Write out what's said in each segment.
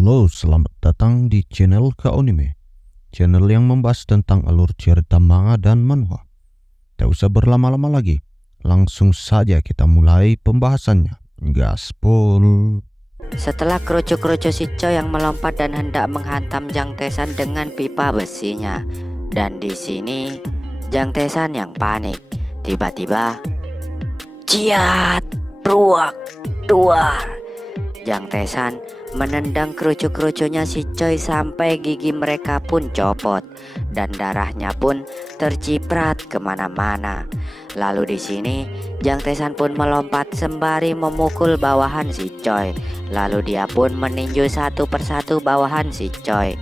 Halo, selamat datang di channel Kaonime, channel yang membahas tentang alur cerita manga dan manhwa. Tak usah berlama-lama lagi, langsung saja kita mulai pembahasannya. Gaspol. Setelah kerucu-kerucu si Choi yang melompat dan hendak menghantam Jang Tae-san dengan pipa besinya. Dan di sini Jang Tae-san yang panik. Tiba-tiba, ciat, pruak, duar. Jang Tae-san menendang kerucu-kerucunya si Choi sampai gigi mereka pun copot dan darahnya pun terciprat kemana-mana. Lalu di sini Jang Tae-san pun melompat sembari memukul bawahan si Choi. Lalu dia pun meninju satu persatu bawahan si Choi.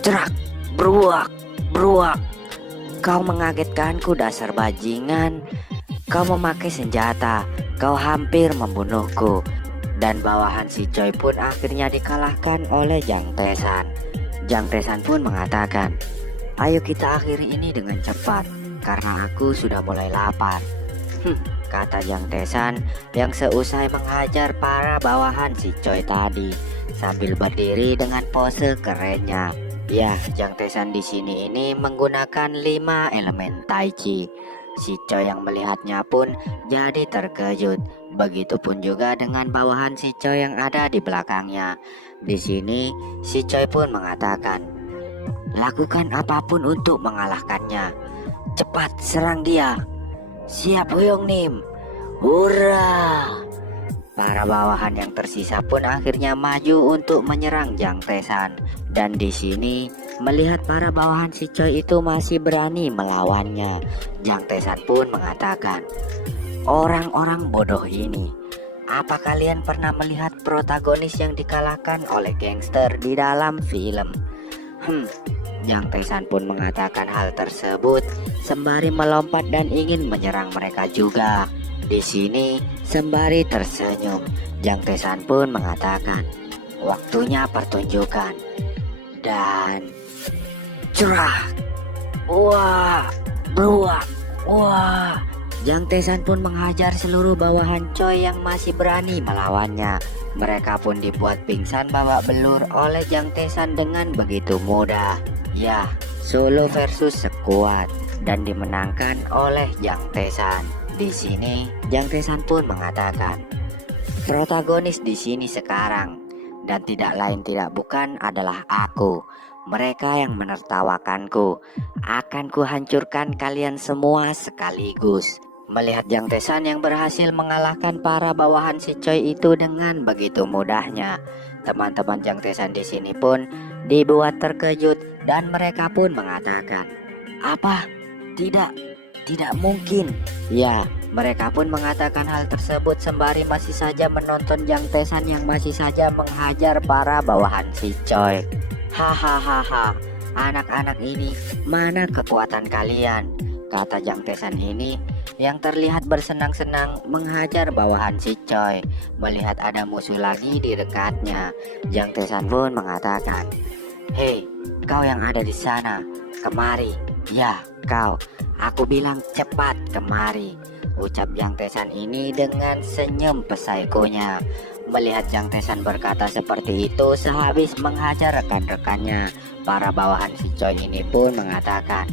Cerak, bruak, bruak. Kau mengagetkanku dasar bajingan. Kau memakai senjata. Kau hampir membunuhku. Dan bawahan si Choi pun akhirnya dikalahkan oleh Jang Tae-san. Jang Tae-san pun mengatakan, ayo kita akhiri ini dengan cepat, karena aku sudah mulai lapar. Kata Jang Tae-san yang seusai menghajar para bawahan si Choi tadi sambil berdiri dengan pose kerennya. Ya, Jang Tae-san di sini ini menggunakan 5 elemen Tai Chi. Si Choi yang melihatnya pun jadi terkejut. Begitupun juga dengan bawahan si Choi yang ada di belakangnya. Di sini si Choi pun mengatakan, lakukan apapun untuk mengalahkannya. Cepat serang dia. Siap Huyong Nim. Hurra! Para bawahan yang tersisa pun akhirnya maju untuk menyerang Jang Tae-san. Dan di sini melihat para bawahan si Choi itu masih berani melawannya, Jang Tae-san pun mengatakan, orang-orang bodoh ini, apa kalian pernah melihat protagonis yang dikalahkan oleh gangster di dalam film? Jang Tae-san pun mengatakan hal tersebut sembari melompat dan ingin menyerang mereka juga. Di sini sembari tersenyum, Jang Tae-san pun mengatakan, waktunya pertunjukan. Dan cerah, wah, beruak, wah. Jang Tae-san pun menghajar seluruh bawahan Choi yang masih berani melawannya. Mereka pun dibuat pingsan babak belur oleh Jang Tae-san dengan begitu mudah. Ya, solo versus squad dan dimenangkan oleh Jang Tae-san. Di sini Jang Tae-san pun mengatakan, protagonis di sini sekarang dan tidak lain tidak bukan adalah aku. Mereka yang menertawakanku. Akan kuhancurkan kalian semua sekaligus. Melihat Jang Tae-san yang berhasil mengalahkan para bawahan si Choi itu dengan begitu mudahnya, teman-teman Jang Tae-san di sini pun dibuat terkejut dan mereka pun mengatakan, apa? Tidak mungkin. Ya, mereka pun mengatakan hal tersebut sembari masih saja menonton Jang Tae-san yang masih saja menghajar para bawahan si Choi. Hahaha, anak-anak ini, mana kekuatan kalian? Kata Jang Tae-san ini yang terlihat bersenang-senang menghajar bawahan si Choi. Melihat ada musuh lagi di dekatnya, Jang Tae-san pun mengatakan, hei, kau yang ada di sana, kemari. Ya, kau, aku bilang cepat kemari. Ucap Jang Tae-san ini dengan senyum pesaikonya. Melihat Jang Tae-san berkata seperti itu sehabis menghajar rekan-rekannya, para bawahan si Choi ini pun mengatakan,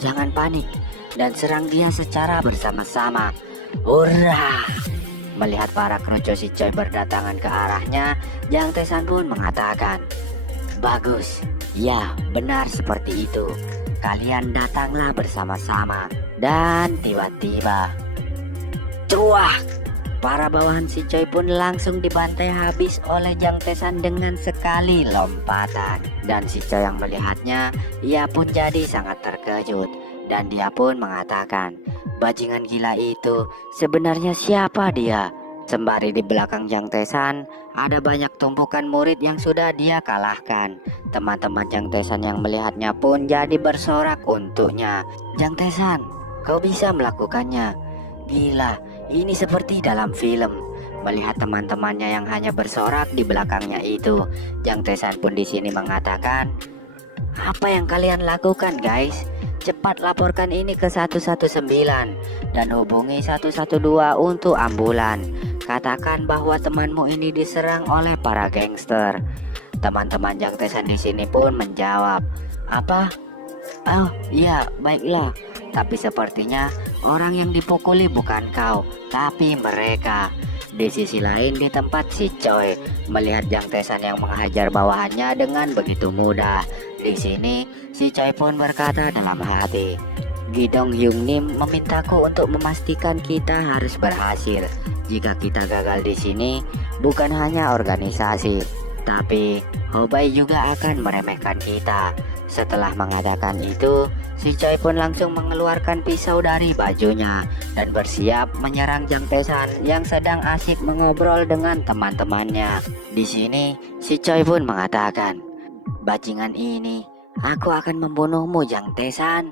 jangan panik dan serang dia secara bersama-sama. Hurra! Melihat para kerucu si Choi berdatangan ke arahnya, Jang Tae-san pun mengatakan, bagus, ya benar seperti itu. Kalian datanglah bersama-sama. Dan tiba-tiba, cuak! Para bawahan si Choi pun langsung dibantai habis oleh Jang Tae-san dengan sekali lompatan. Dan si Choi yang melihatnya, ia pun jadi sangat terkejut. Dan dia pun mengatakan, bajingan gila itu sebenarnya siapa dia? Sembari di belakang Jang Tae-san ada banyak tumpukan murid yang sudah dia kalahkan. Teman-teman Jang Tae-san yang melihatnya pun jadi bersorak untuknya. Jang Tae-san, kau bisa melakukannya. Gila, ini seperti dalam film. Melihat teman-temannya yang hanya bersorak di belakangnya itu, Jang Tae-san pun di sini mengatakan, apa yang kalian lakukan guys? Cepat laporkan ini ke 119 dan hubungi 112 untuk ambulan. Katakan bahwa temanmu ini diserang oleh para gangster. Teman-teman Jang Tesan di sini pun menjawab, "Apa? Oh iya, baiklah. Tapi sepertinya orang yang dipukuli bukan kau, tapi mereka." Di sisi lain di tempat si Choi melihat Jang Tesan yang menghajar bawahannya dengan begitu mudah. Di sini si Choi pun berkata dalam hati, "Gidong Hyung Nim memintaku untuk memastikan kita harus berhasil. Jika kita gagal di sini, bukan hanya organisasi, tapi Hobei juga akan meremehkan kita." Setelah mengatakan itu, si Choi pun langsung mengeluarkan pisau dari bajunya dan bersiap menyerang Jang Tesan yang sedang asik mengobrol dengan teman-temannya. Di sini, si Choi pun mengatakan, "Bajingan ini, aku akan membunuhmu Jang Tesan."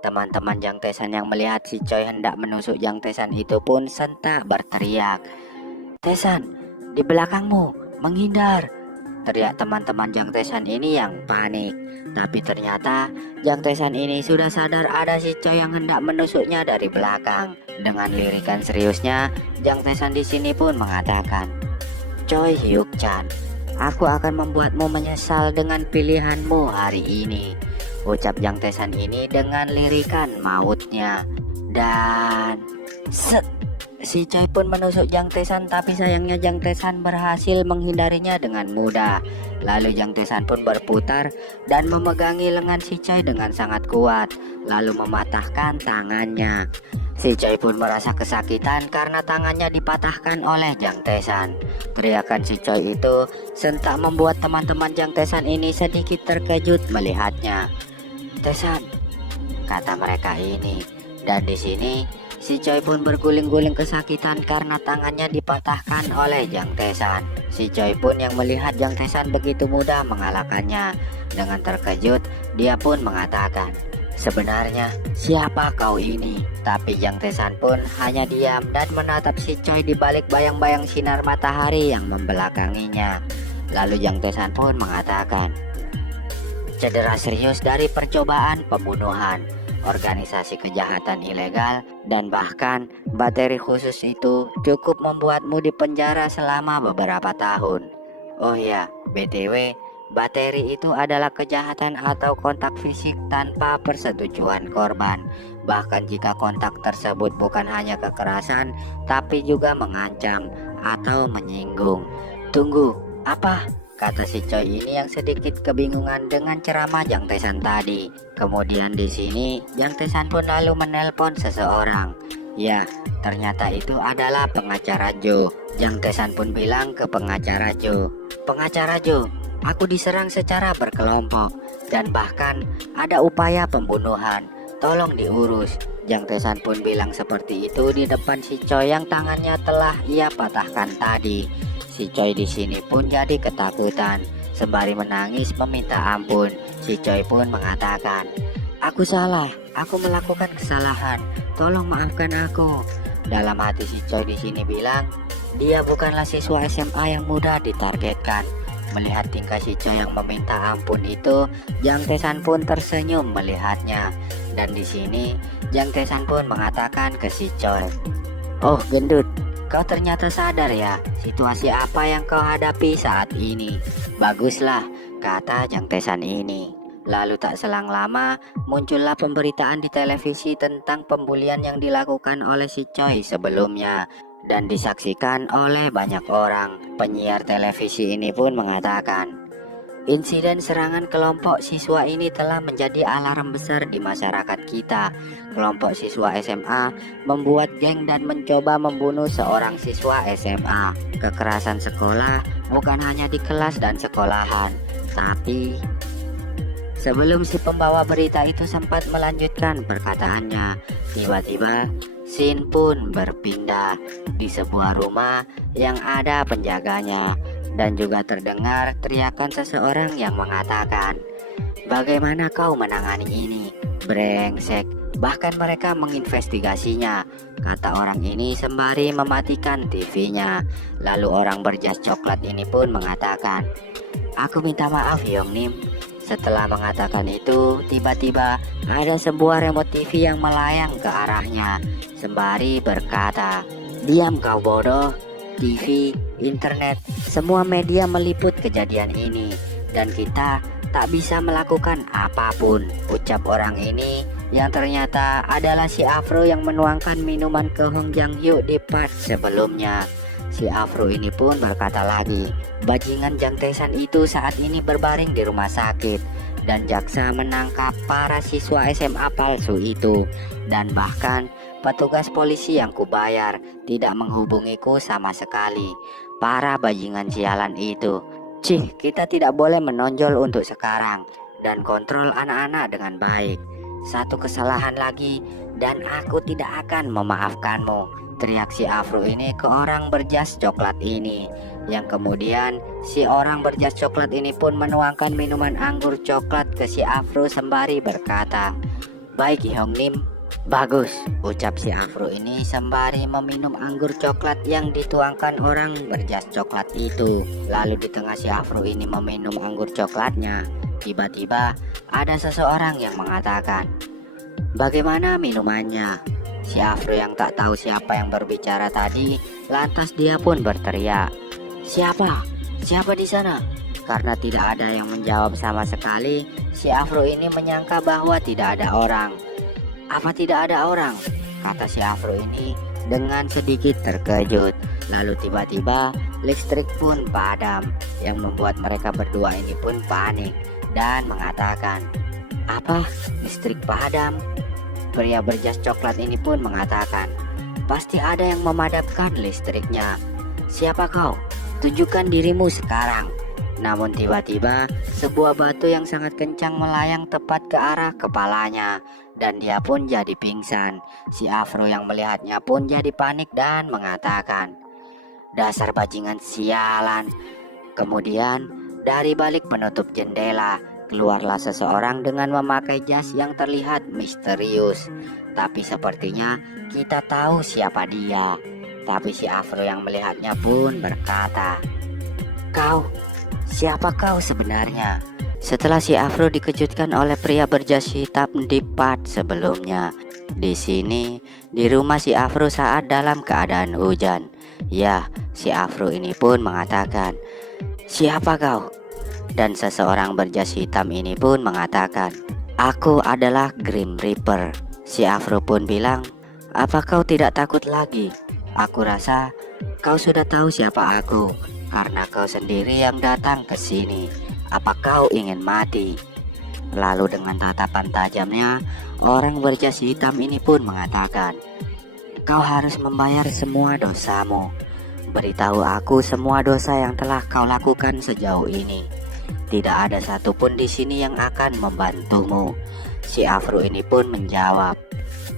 Teman-teman Jang Tesan yang melihat si Choi hendak menusuk Jang Tesan itu pun sentak berteriak, "Tesan, di belakangmu, menghindar!" Teriak teman-teman Jang Tesan ini yang panik. Tapi ternyata Jang Tesan ini sudah sadar ada si Choi yang hendak menusuknya dari belakang. Dengan lirikan seriusnya, Jang Tesan di sini pun mengatakan, "Choi Hyuk-chan, aku akan membuatmu menyesal dengan pilihanmu hari ini." Ucap Jang Tesan ini dengan lirikan mautnya. Dan set, si Choi pun menusuk Jang Tesan, tapi sayangnya Jang Tesan berhasil menghindarinya dengan mudah. Lalu Jang Tesan pun berputar dan memegangi lengan si Choi dengan sangat kuat, lalu mematahkan tangannya. Si Choi pun merasa kesakitan karena tangannya dipatahkan oleh Jang Tesan. Teriakan si Choi itu sentak membuat teman-teman Jang Tesan ini sedikit terkejut melihatnya. "Tesan," kata mereka ini. Dan di sini si Choi pun berguling-guling kesakitan karena tangannya dipatahkan oleh Jang Tesan. Si Choi pun yang melihat Jang Tesan begitu mudah mengalahkannya. Dengan terkejut, dia pun mengatakan, "Sebenarnya siapa kau ini?" Tapi Jang Tesan pun hanya diam dan menatap si Choi di balik bayang-bayang sinar matahari yang membelakanginya. Lalu Jang Tesan pun mengatakan, "Cedera serius dari percobaan pembunuhan, organisasi kejahatan ilegal, dan bahkan bateri khusus itu cukup membuatmu dipenjara selama beberapa tahun. Oh ya, BTW, bateri itu adalah kejahatan atau kontak fisik tanpa persetujuan korban. Bahkan jika kontak tersebut bukan hanya kekerasan, tapi juga mengancam atau menyinggung." "Tunggu, apa?" kata si Choi ini yang sedikit kebingungan dengan ceramah Jang Tesan tadi. Kemudian di sini Jang Tesan pun lalu menelpon seseorang. Ya, ternyata itu adalah pengacara Jo. Jang Tesan pun bilang ke pengacara Jo, "Pengacara Jo, aku diserang secara berkelompok dan bahkan ada upaya pembunuhan. Tolong diurus." Jang Tesan pun bilang seperti itu di depan si Choi yang tangannya telah ia patahkan tadi. Si Choi di sini pun jadi ketakutan. Sembari menangis meminta ampun, si Choi pun mengatakan, "Aku salah, aku melakukan kesalahan. Tolong maafkan aku." Dalam hati si Choi di sini bilang, dia bukanlah siswa SMA yang mudah ditargetkan. Melihat tingkah si Choi yang meminta ampun itu, Jang Tesan pun tersenyum melihatnya. Dan di sini Jang Tesan pun mengatakan ke si Choi, "Oh gendut, kau ternyata sadar ya situasi apa yang kau hadapi saat ini. Baguslah," kata Jang Tesan ini. Lalu tak selang lama muncullah pemberitaan di televisi tentang pembulian yang dilakukan oleh si Choi sebelumnya dan disaksikan oleh banyak orang. Penyiar televisi ini pun mengatakan, "Insiden serangan kelompok siswa ini telah menjadi alarm besar di masyarakat kita. Kelompok siswa SMA membuat geng dan mencoba membunuh seorang siswa SMA. Kekerasan sekolah bukan hanya di kelas dan sekolahan, tapi..." Sebelum si pembawa berita itu sempat melanjutkan perkataannya, tiba-tiba scene pun berpindah di sebuah rumah yang ada penjaganya. Dan juga terdengar teriakan seseorang yang mengatakan, "Bagaimana kau menangani ini? Brengsek." Bahkan mereka menginvestigasinya, kata orang ini sembari mematikan TV-nya. Lalu orang berjas coklat ini pun mengatakan, "Aku minta maaf Hyung Nim." Setelah mengatakan itu, tiba-tiba ada sebuah remote TV yang melayang ke arahnya, sembari berkata, "Diam kau bodoh." TV, internet, semua media meliput kejadian ini dan kita tak bisa melakukan apapun, ucap orang ini yang ternyata adalah si Afro yang menuangkan minuman ke Hong Jang Hyuk di part sebelumnya. Si Afro ini pun berkata lagi, bajingan Jang Tae-san itu saat ini berbaring di rumah sakit dan jaksa menangkap para siswa SMA palsu itu, dan bahkan petugas polisi yang kubayar tidak menghubungiku sama sekali. Para bajingan sialan itu. Cih, kita tidak boleh menonjol untuk sekarang dan kontrol anak-anak dengan baik. Satu kesalahan lagi dan aku tidak akan memaafkanmu, teriak si Afro ini ke orang berjas coklat ini. Yang kemudian si orang berjas coklat ini pun menuangkan minuman anggur coklat ke si Afro sembari berkata, baik Hyung Nim, bagus, ucap si Afro ini sembari meminum anggur coklat yang dituangkan orang berjas coklat itu. Lalu di tengah si Afro ini meminum anggur coklatnya, tiba-tiba ada seseorang yang mengatakan, bagaimana minumannya? Si Afro yang tak tahu siapa yang berbicara tadi, lantas dia pun berteriak, siapa? Siapa di sana? Karena tidak ada yang menjawab sama sekali, si Afro ini menyangka bahwa tidak ada orang. Apa tidak ada orang? Kata si Afro ini dengan sedikit terkejut. Lalu tiba-tiba listrik pun padam, yang membuat mereka berdua ini pun panik dan mengatakan, apa? Listrik padam? Pria berjas coklat ini pun mengatakan, pasti ada yang memadamkan listriknya. Siapa kau? Tunjukkan dirimu sekarang. Namun tiba-tiba sebuah batu yang sangat kencang melayang tepat ke arah kepalanya dan dia pun jadi pingsan. Si Afro yang melihatnya pun jadi panik dan mengatakan, dasar bajingan sialan. Kemudian dari balik penutup jendela keluarlah seseorang dengan memakai jas yang terlihat misterius. Tapi sepertinya kita tahu siapa dia. Tapi si Afro yang melihatnya pun berkata, kau, siapa kau sebenarnya? Setelah si Afro dikejutkan oleh pria berjas hitam di part sebelumnya. Di sini, di rumah si Afro saat dalam keadaan hujan. Ya, si Afro ini pun mengatakan, siapa kau? Dan seseorang berjas hitam ini pun mengatakan, aku adalah Grim Reaper. Si Afro pun bilang, apa kau tidak takut lagi? Aku rasa kau sudah tahu siapa aku, karena kau sendiri yang datang ke sini. Apa kau ingin mati? Lalu dengan tatapan tajamnya, orang berjas hitam ini pun mengatakan, kau harus membayar semua dosamu. Beritahu aku semua dosa yang telah kau lakukan sejauh ini. Tidak ada satupun di sini yang akan membantumu. Si Afro ini pun menjawab,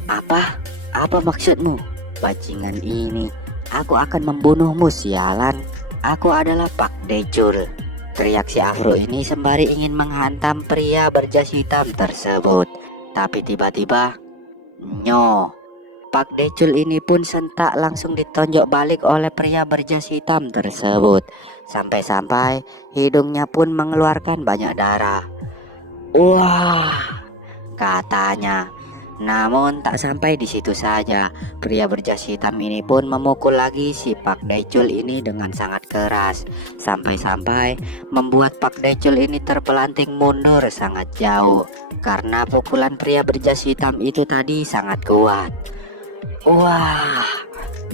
apa? Apa maksudmu? Bajingan ini, aku akan membunuhmu sialan. Aku adalah Pak Dae-chul, teriak si Afro ini sembari ingin menghantam pria berjas hitam tersebut. Tapi tiba-tiba, nyo, Pak Dae-chul ini pun sentak langsung ditonjok balik oleh pria berjas hitam tersebut. Sampai-sampai hidungnya pun mengeluarkan banyak darah. Wah, katanya. Namun tak sampai di situ saja, pria berjas hitam ini pun memukul lagi si Pak Dae-chul ini dengan sangat keras. Sampai-sampai membuat Pak Dae-chul ini terpelanting mundur sangat jauh, karena pukulan pria berjas hitam itu tadi sangat kuat. Wah,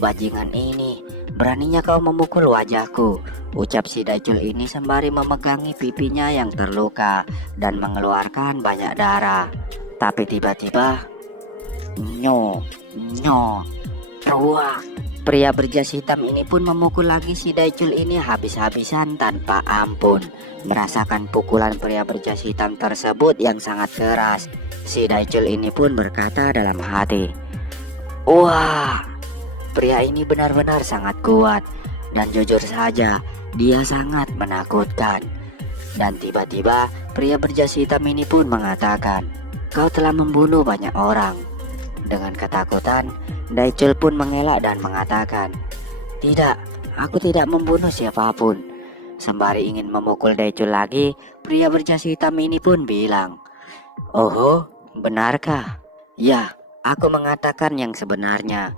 bajingan ini, beraninya kau memukul wajahku, ucap si Dae-chul ini sembari memegangi pipinya yang terluka dan mengeluarkan banyak darah. Tapi tiba-tiba, nyo, ruak. Pria berjas hitam ini pun memukul lagi si Dae-chul ini habis-habisan tanpa ampun. Merasakan pukulan pria berjas hitam tersebut yang sangat keras, si Dae-chul ini pun berkata dalam hati, wah, pria ini benar-benar sangat kuat. Dan jujur saja, dia sangat menakutkan. Dan tiba-tiba pria berjas hitam ini pun mengatakan, kau telah membunuh banyak orang. Dengan ketakutan, Dae-chul pun mengelak dan mengatakan, tidak, aku tidak membunuh siapapun. Sembari ingin memukul Dae-chul lagi, pria berjas hitam ini pun bilang, oh, benarkah? Ya, aku mengatakan yang sebenarnya.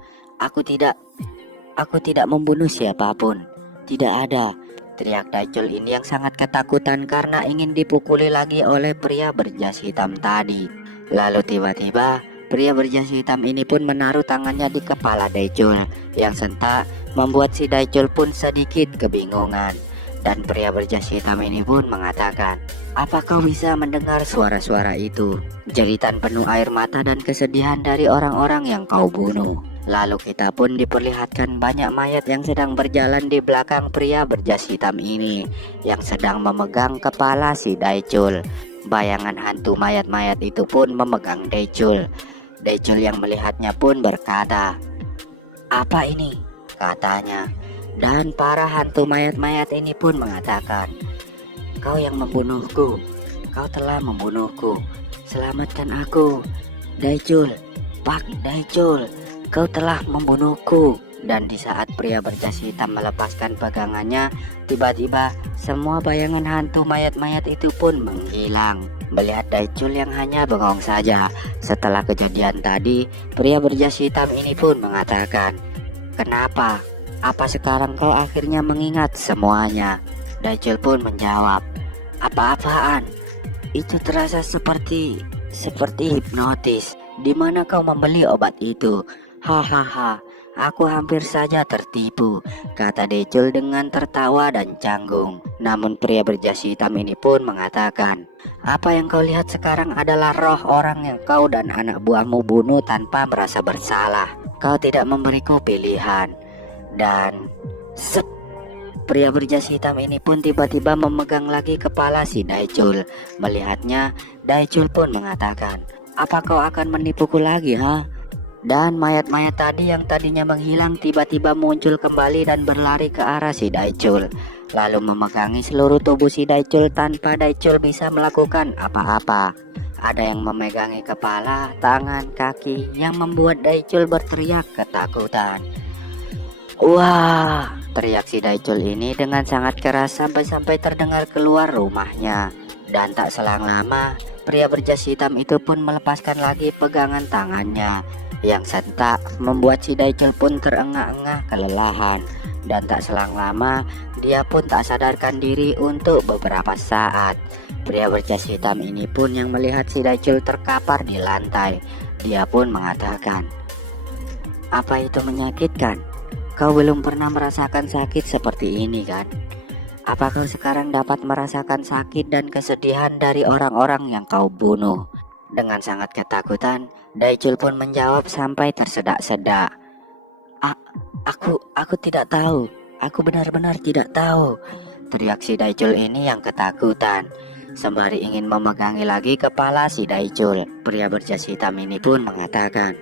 Aku tidak membunuh siapapun. Tidak ada, teriak Daicul ini yang sangat ketakutan karena ingin dipukuli lagi oleh pria berjas hitam tadi. Lalu tiba-tiba pria berjas hitam ini pun menaruh tangannya di kepala Daicul, yang sentak membuat si Daicul pun sedikit kebingungan. Dan pria berjas hitam ini pun mengatakan, "Apa kau bisa mendengar suara-suara itu? Jeritan penuh air mata dan kesedihan dari orang-orang yang kau bunuh." Lalu kita pun diperlihatkan banyak mayat yang sedang berjalan di belakang pria berjas hitam ini, yang sedang memegang kepala si Daicul. Bayangan hantu mayat-mayat itu pun memegang Daicul. Daicul yang melihatnya pun berkata, "Apa ini?" katanya. Dan para hantu mayat-mayat ini pun mengatakan, "Kau yang membunuhku. Kau telah membunuhku. Selamatkan aku. Daicul, Pak Daicul, kau telah membunuhku." Dan di saat pria berjas hitam melepaskan pegangannya, tiba-tiba semua bayangan hantu mayat-mayat itu pun menghilang. Melihat Daicul yang hanya bengong saja. Setelah kejadian tadi, pria berjas hitam ini pun mengatakan, "Kenapa? Apa sekarang kau akhirnya mengingat semuanya?" Daicul pun menjawab, "Apa-apaan? Itu terasa seperti hipnotis. Di mana kau membeli obat itu?" "Hahaha, aku hampir saja tertipu," kata Daicul dengan tertawa dan canggung. Namun pria berjas hitam ini pun mengatakan, "Apa yang kau lihat sekarang adalah roh orang yang kau dan anak buahmu bunuh tanpa merasa bersalah. Kau tidak memberiku pilihan." Dan sep, pria berjas hitam ini pun tiba-tiba memegang lagi kepala si Daicul. Melihatnya, Daicul pun mengatakan, "Apa kau akan menipuku lagi, ha?" Dan mayat-mayat tadi yang tadinya menghilang tiba-tiba muncul kembali dan berlari ke arah si Daicul, lalu memegangi seluruh tubuh si Daicul tanpa Daicul bisa melakukan apa-apa. Ada yang memegangi kepala, tangan, kaki, yang membuat Daicul berteriak ketakutan. "Wah!" teriak si Daicul ini dengan sangat keras sampai-sampai terdengar keluar rumahnya. Dan tak selang lama, pria berjas hitam itu pun melepaskan lagi pegangan tangannya, yang sentak membuat si Daicul pun terengah-engah kelelahan. Dan tak selang lama, dia pun tak sadarkan diri untuk beberapa saat. Pria berjas hitam ini pun yang melihat si Daicul terkapar di lantai. Dia pun mengatakan, "Apa itu menyakitkan? Kau belum pernah merasakan sakit seperti ini, kan? Apa kau sekarang dapat merasakan sakit dan kesedihan dari orang-orang yang kau bunuh?" Dengan sangat ketakutan, Daicul pun menjawab sampai tersedak-sedak, Aku tidak tahu. Aku benar-benar tidak tahu," teriak si Daicul ini yang ketakutan. Sembari ingin memegangi lagi kepala si Daicul, pria berjas hitam ini pun mengatakan,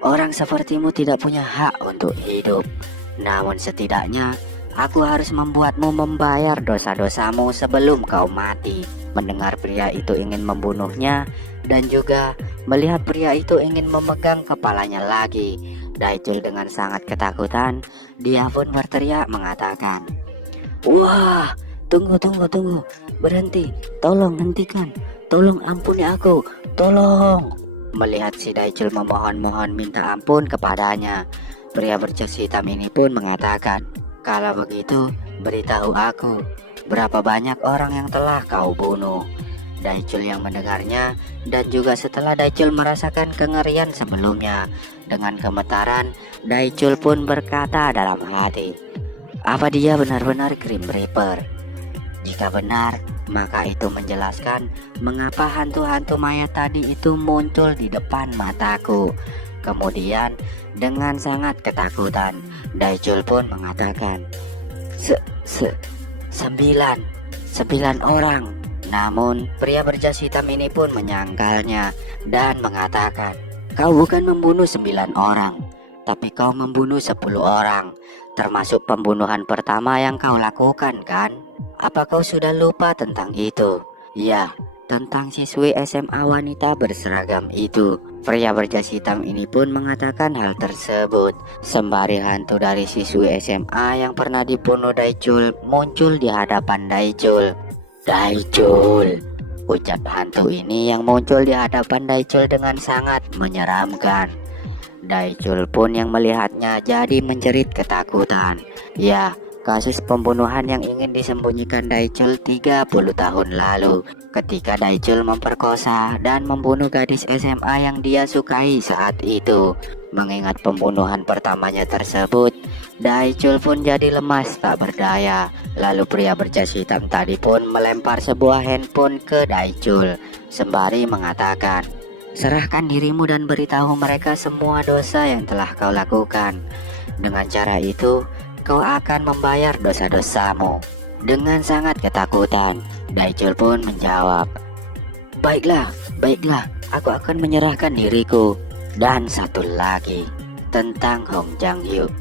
"Orang sepertimu tidak punya hak untuk hidup. Namun setidaknya aku harus membuatmu membayar dosa-dosamu sebelum kau mati." Mendengar pria itu ingin membunuhnya dan juga melihat pria itu ingin memegang kepalanya lagi, Daicul dengan sangat ketakutan, dia pun berteriak mengatakan, "Wah, tunggu, berhenti, tolong hentikan, tolong ampuni aku, tolong." Melihat si Daicul memohon-mohon minta ampun kepadanya, pria berjas hitam ini pun mengatakan, "Kalau begitu, beritahu aku, berapa banyak orang yang telah kau bunuh?" Daicul yang mendengarnya dan juga setelah Daicul merasakan kengerian sebelumnya, dengan gemetaran Daicul pun berkata dalam hati, "Apa dia benar-benar Grim Reaper? Jika benar, maka itu menjelaskan mengapa hantu-hantu mayat tadi itu muncul di depan mataku." Kemudian dengan sangat ketakutan, Daicul pun mengatakan, Sembilan orang." Namun pria berjas hitam ini pun menyangkalnya dan mengatakan, "Kau bukan membunuh 9 orang, tapi kau membunuh 10 orang, termasuk pembunuhan pertama yang kau lakukan, kan? Apa kau sudah lupa tentang itu?" "Ya, tentang siswi SMA wanita berseragam itu." Pria berjas hitam ini pun mengatakan hal tersebut sembari hantu dari siswi SMA yang pernah dibunuh Daicul muncul di hadapan Daicul. "Daicul," ucap hantu ini yang muncul di hadapan Daicul dengan sangat menyeramkan. Daicul pun yang melihatnya jadi menjerit ketakutan. Ya, kasus pembunuhan yang ingin disembunyikan Daicul 30 tahun lalu, ketika Daicul memperkosa dan membunuh gadis SMA yang dia sukai saat itu. Mengingat pembunuhan pertamanya tersebut, Daicul pun jadi lemas tak berdaya. Lalu pria berjas hitam tadi pun melempar sebuah handphone ke Daicul sembari mengatakan, "Serahkan dirimu dan beritahu mereka semua dosa yang telah kau lakukan. Dengan cara itu, kau akan membayar dosa-dosamu." Dengan sangat ketakutan, Daicul pun menjawab, "Baiklah, baiklah, aku akan menyerahkan diriku." Dan satu lagi, tentang Hong Jang-hyuk.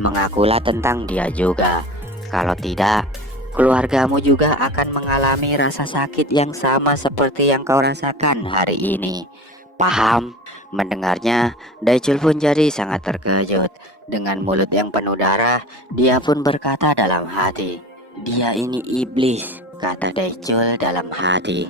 Mengakulah tentang dia juga. Kalau tidak, keluargamu juga akan mengalami rasa sakit yang sama seperti yang kau rasakan hari ini. Paham? Mendengarnya, Daicul pun jadi sangat terkejut. Dengan mulut yang penuh darah, dia pun berkata dalam hati, "Dia ini iblis," kata Daicul dalam hati.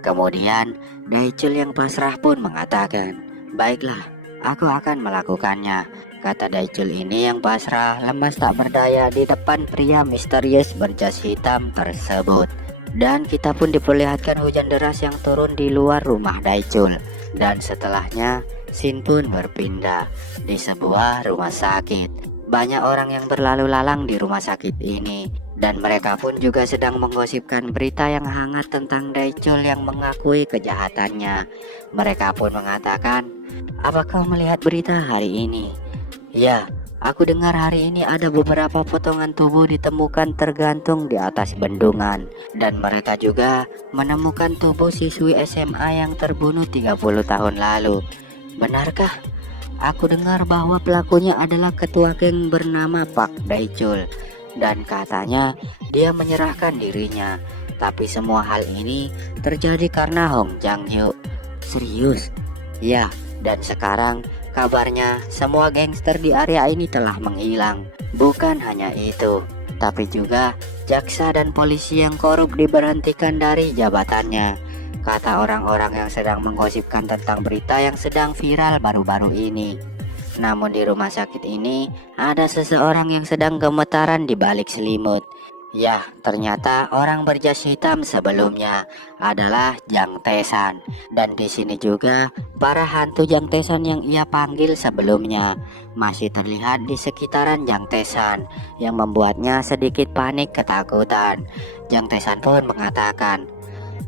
Kemudian, Daicul yang pasrah pun mengatakan, "Baiklah, aku akan melakukannya," kata Daicul ini yang pasrah, lemas tak berdaya di depan pria misterius berjas hitam tersebut. Dan kita pun diperlihatkan hujan deras yang turun di luar rumah Daicul. Dan setelahnya, scene pun berpindah di sebuah rumah sakit. Banyak orang yang berlalu lalang di rumah sakit ini, dan mereka pun juga sedang menggosipkan berita yang hangat tentang Daicul yang mengakui kejahatannya. Mereka pun mengatakan, "Apa kau melihat berita hari ini?" "Ya, aku dengar hari ini ada beberapa potongan tubuh ditemukan tergantung di atas bendungan. Dan mereka juga menemukan tubuh siswi SMA yang terbunuh 30 tahun lalu. Benarkah? Aku dengar bahwa pelakunya adalah ketua geng bernama Pak Daicul. Dan katanya dia menyerahkan dirinya. Tapi semua hal ini terjadi karena Hong Jang-hyuk." "Serius?" "Ya, dan sekarang kabarnya semua gangster di area ini telah menghilang. Bukan hanya itu, tapi juga jaksa dan polisi yang korup diberhentikan dari jabatannya," kata orang-orang yang sedang menggosipkan tentang berita yang sedang viral baru-baru ini. Namun di rumah sakit ini ada seseorang yang sedang gemetaran di balik selimut. Ya, ternyata orang berjas hitam sebelumnya adalah Jang Tae-san. Dan di sini juga para hantu Jang Tae-san yang ia panggil sebelumnya masih terlihat di sekitaran Jang Tae-san, yang membuatnya sedikit panik ketakutan. Jang Tae-san pun mengatakan,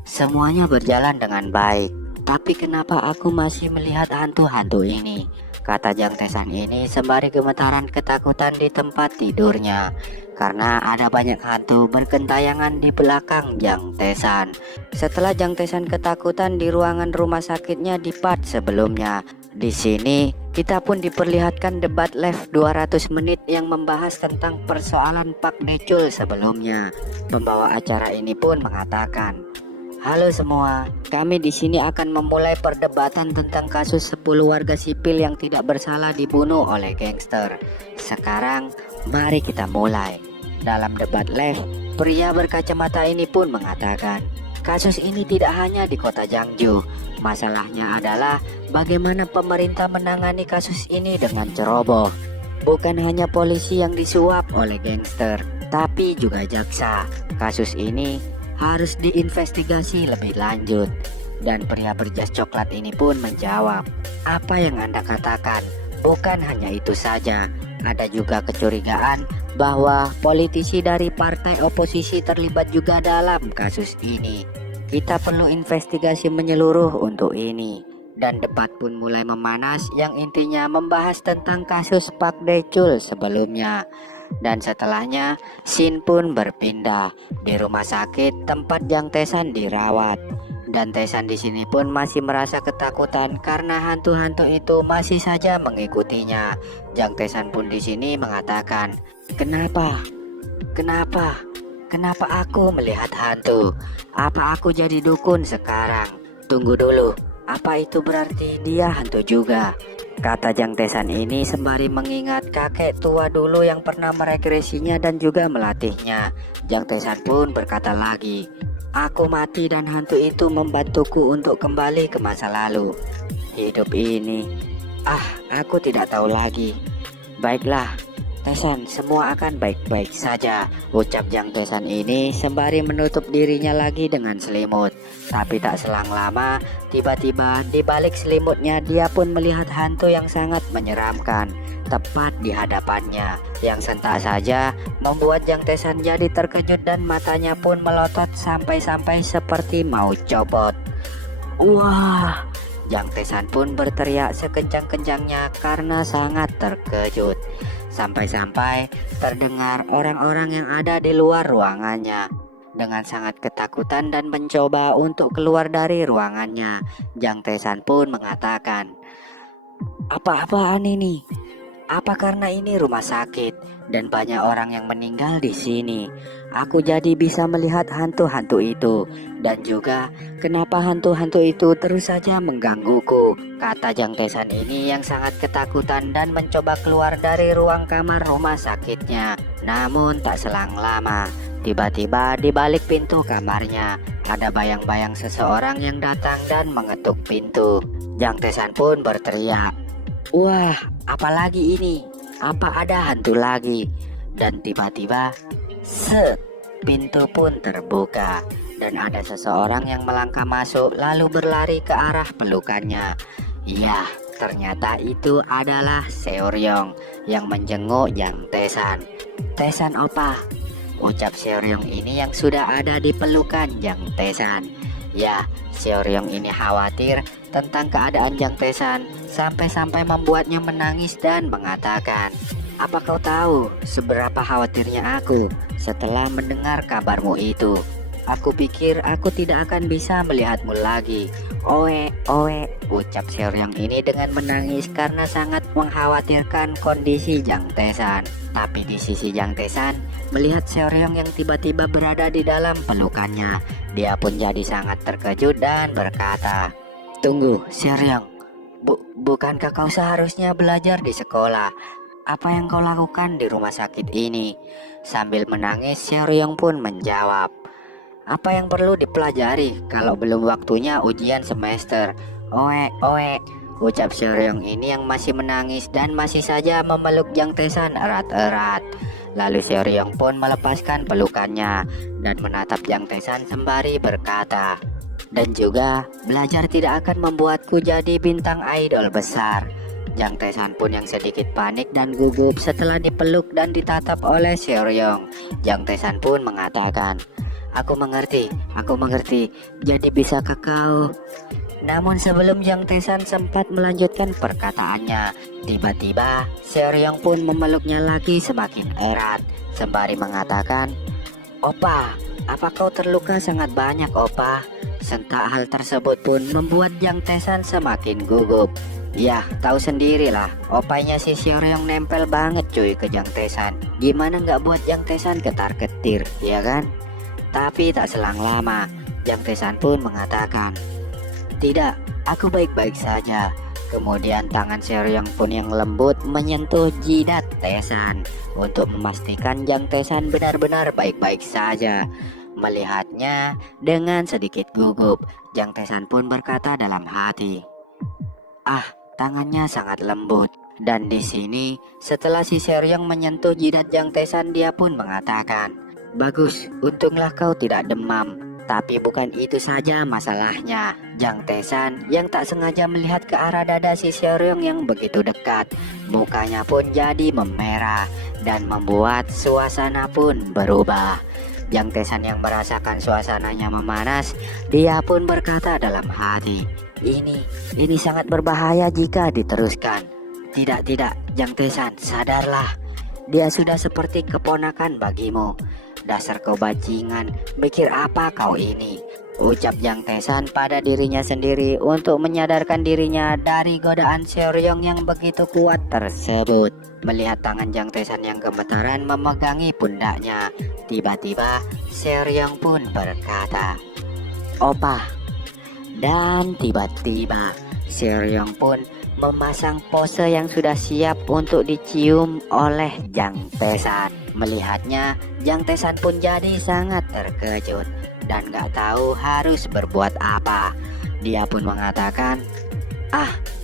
"Semuanya berjalan dengan baik, tapi kenapa aku masih melihat hantu-hantu ini?" kata Jang Tae-san ini sembari gemetaran ketakutan di tempat tidurnya. Karena ada banyak hantu berkentayangan di belakang Jang Tae-san. Setelah Jang Tae-san ketakutan di ruangan rumah sakitnya di part sebelumnya, di sini kita pun diperlihatkan debat live 200 menit yang membahas tentang persoalan Pak Daicul sebelumnya. Pembawa acara ini pun mengatakan, "Halo semua, kami di sini akan memulai perdebatan tentang kasus 10 warga sipil yang tidak bersalah dibunuh oleh gangster. Sekarang, mari kita mulai." Dalam debat live, pria berkacamata ini pun mengatakan, kasus ini tidak hanya di kota Jeongju. Masalahnya adalah bagaimana pemerintah menangani kasus ini dengan ceroboh. Bukan hanya polisi yang disuap oleh gangster, tapi juga jaksa. Kasus ini harus diinvestigasi lebih lanjut. Dan pria berjas coklat ini pun menjawab, "Apa yang Anda katakan? Bukan hanya itu saja, ada juga kecurigaan bahwa politisi dari partai oposisi terlibat juga dalam kasus ini. Kita perlu investigasi menyeluruh untuk ini." Dan debat pun mulai memanas yang intinya membahas tentang kasus Pak Daicul sebelumnya. Dan setelahnya, scene pun berpindah di rumah sakit tempat Jang Tae-san dirawat. Dan Tae-san di sini pun masih merasa ketakutan karena hantu-hantu itu masih saja mengikutinya. Jang Tae-san pun di sini mengatakan, "Kenapa? Kenapa? Kenapa aku melihat hantu? Apa aku jadi dukun sekarang? Tunggu dulu, apa itu berarti dia hantu juga?" kata Jang Tae-san ini sembari mengingat kakek tua dulu yang pernah meregresinya dan juga melatihnya. Jang Tae-san pun berkata lagi, "Aku mati dan hantu itu membantuku untuk kembali ke masa lalu. Hidup ini Aku tidak tahu lagi. Baiklah, Tesan, semua akan baik-baik saja, ucap Jang Tesan ini sembari menutup dirinya lagi dengan selimut. Tapi tak selang lama, tiba-tiba di balik selimutnya dia pun melihat hantu yang sangat menyeramkan tepat di hadapannya, yang sentak saja membuat Jang Tesan jadi terkejut dan matanya pun melotot sampai-sampai seperti mau copot. Wah! Jang Tesan pun berteriak sekencang-kencangnya karena sangat terkejut. Sampai-sampai terdengar orang-orang yang ada di luar ruangannya. Dengan sangat ketakutan dan mencoba untuk keluar dari ruangannya, Jang Tesan pun mengatakan, "Apa-apaan ini? Apa karena ini rumah sakit dan banyak orang yang meninggal di sini? Aku jadi bisa melihat hantu-hantu itu, dan juga kenapa hantu-hantu itu terus saja menggangguku?" kata Jang Tesan ini yang sangat ketakutan dan mencoba keluar dari ruang kamar rumah sakitnya. Namun tak selang lama, tiba-tiba di balik pintu kamarnya ada bayang-bayang seseorang yang datang dan mengetuk pintu. Jang Tesan pun berteriak, "Wah, apalagi ini? Apa ada hantu lagi?" Dan tiba-tiba, set, pintu pun terbuka dan ada seseorang yang melangkah masuk lalu berlari ke arah pelukannya. Ya, ternyata itu adalah Seoryong yang menjenguk Jang Tesan. "Tesan opa," ucap Seoryong ini yang sudah ada di pelukan Jang Tesan. Ya, Seoryong ini khawatir tentang keadaan Jang Tesan sampai-sampai membuatnya menangis dan mengatakan, "Apa kau tahu seberapa khawatirnya aku setelah mendengar kabarmu itu? Aku pikir aku tidak akan bisa melihatmu lagi." "Oe, oe," ucap Seoryong ini dengan menangis karena sangat mengkhawatirkan kondisi Jang Tesan. Tapi di sisi Jang Tesan melihat Seoryong yang tiba-tiba berada di dalam pelukannya, dia pun jadi sangat terkejut dan berkata, "Tunggu, Seoryong, bukankah kau seharusnya belajar di sekolah? Apa yang kau lakukan di rumah sakit ini?" Sambil menangis, Seoryong pun menjawab, "Apa yang perlu dipelajari kalau belum waktunya ujian semester?" "Oe, oe," ucap Seoryong ini yang masih menangis dan masih saja memeluk Jang Tesan erat-erat. Lalu Seoryong pun melepaskan pelukannya dan menatap Jang Tesan sembari berkata, "Dan juga belajar tidak akan membuatku jadi bintang idol besar." Jang Tesan pun yang sedikit panik dan gugup setelah dipeluk dan ditatap oleh Seoryong. Jang Tesan pun mengatakan, aku mengerti, jadi bisakah kau?" Namun sebelum Jang Tesan sempat melanjutkan perkataannya, tiba-tiba Seoryong pun memeluknya lagi semakin erat sembari mengatakan, "Opa, apa kau terluka sangat banyak, Opa?" Sentak hal tersebut pun membuat Jang Tesan semakin gugup. Ya, tahu sendirilah, opanya si Seoryong nempel banget cuy ke Jang Tesan. Gimana nggak buat Jang Tesan ketar-ketir, ya kan? Tapi tak selang lama, Jang Tesan pun mengatakan, "Tidak, aku baik-baik saja." Kemudian tangan Seoryong pun yang lembut menyentuh jidat Tesan untuk memastikan Jang Tesan benar-benar baik-baik saja. Melihatnya dengan sedikit gugup, Jang Tesan pun berkata dalam hati, tangannya sangat lembut." Dan di sini setelah si Seoryong menyentuh jidat Jang Tesan, dia pun mengatakan, "Bagus, untunglah kau tidak demam." Tapi bukan itu saja masalahnya. Jang Tesan yang tak sengaja melihat ke arah dada si Seoryong yang begitu dekat, mukanya pun jadi memerah dan membuat suasana pun berubah. Jang Tesan yang merasakan suasananya memanas, dia pun berkata dalam hati, Ini sangat berbahaya jika diteruskan." Tidak, Jang Tesan, sadarlah. Dia sudah seperti keponakan bagimu. Dasar kau bajingan, mikir apa kau ini?" ucap Jang Tesan pada dirinya sendiri untuk menyadarkan dirinya dari godaan Seoryong yang begitu kuat tersebut. Melihat tangan Jang Tesan yang gemetaran memegangi pundaknya, tiba-tiba Seoryong pun berkata, "Opa." Dan tiba-tiba Seoryong pun memasang pose yang sudah siap untuk dicium oleh Jang Tesan. Melihatnya, Jang Tesan pun jadi sangat terkejut dan gak tahu harus berbuat apa. Dia pun mengatakan,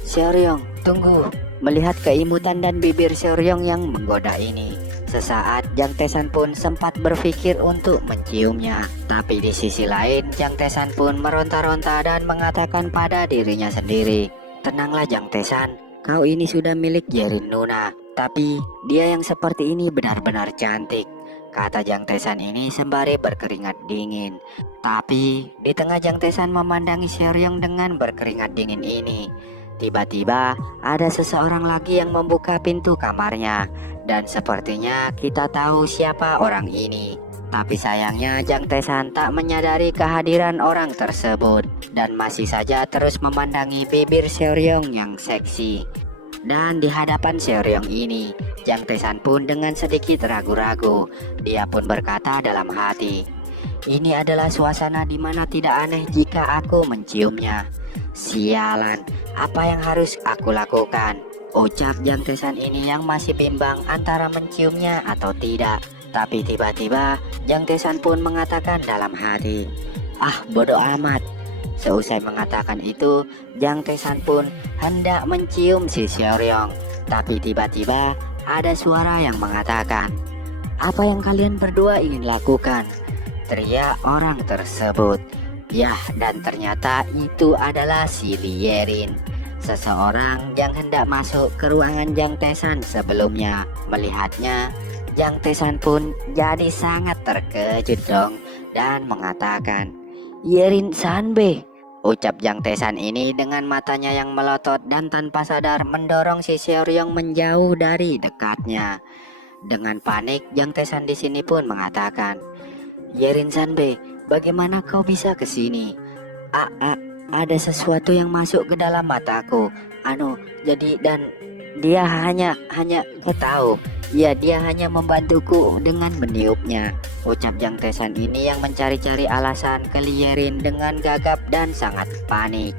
Seoryong, tunggu. Melihat keimutan dan bibir Seoryong yang menggoda ini, sesaat Jang Taesan pun sempat berpikir untuk menciumnya. Tapi di sisi lain, Jang Taesan pun meronta-ronta dan mengatakan pada dirinya sendiri, "Tenanglah Jang Taesan, kau ini sudah milik Yerin Nuna. Tapi dia yang seperti ini benar-benar cantik," kata Jang Taesan ini sembari berkeringat dingin. Tapi di tengah Jang Taesan memandangi Seoryong dengan berkeringat dingin ini, tiba-tiba ada seseorang lagi yang membuka pintu kamarnya. Dan sepertinya kita tahu siapa orang ini. Tapi sayangnya Jang Taesan tak menyadari kehadiran orang tersebut dan masih saja terus memandangi bibir Seoryong yang seksi. Dan di hadapan Seoryong ini, Jang Taesan pun dengan sedikit ragu-ragu, dia pun berkata dalam hati, "Ini adalah suasana di mana tidak aneh jika aku menciumnya. Sialan, apa yang harus aku lakukan?" Ucap Jang Taesan ini yang masih bimbang antara menciumnya atau tidak. Tapi tiba-tiba Jang Taesan pun mengatakan dalam hati, "Ah, bodoh amat." Seusai mengatakan itu, Jang Taesan pun hendak mencium si Seoryong. Tapi tiba-tiba ada suara yang mengatakan, "Apa yang kalian berdua ingin lakukan?" teriak orang tersebut. Yah, dan ternyata itu adalah si Lee Yerin, seseorang yang hendak masuk ke ruangan Jang Taesan sebelumnya. Melihatnya, Jang Taesan pun jadi sangat terkejut dong dan mengatakan, "Yerin Sanbe," ucap Jang Taesan ini dengan matanya yang melotot dan tanpa sadar mendorong si Seoryong menjauh dari dekatnya. Dengan panik, Jang Taesan di sini pun mengatakan, "Yerin Sanbe, bagaimana kau bisa ke sini?" Ada sesuatu yang masuk ke dalam mataku. Jadi dan dia hanya kau tahu. Ya, dia hanya membantuku dengan meniupnya," ucap Jang Taesan ini yang mencari-cari alasan ke Lee Yerin dengan gagap dan sangat panik.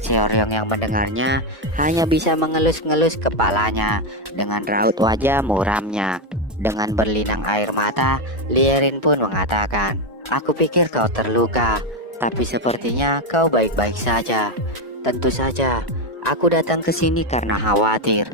Seoryong yang mendengarnya hanya bisa mengelus-ngelus kepalanya dengan raut wajah muramnya. Dengan berlinang air mata, Lee Yerin pun mengatakan, "Aku pikir kau terluka, tapi sepertinya kau baik-baik saja." "Tentu saja, aku datang ke sini karena khawatir."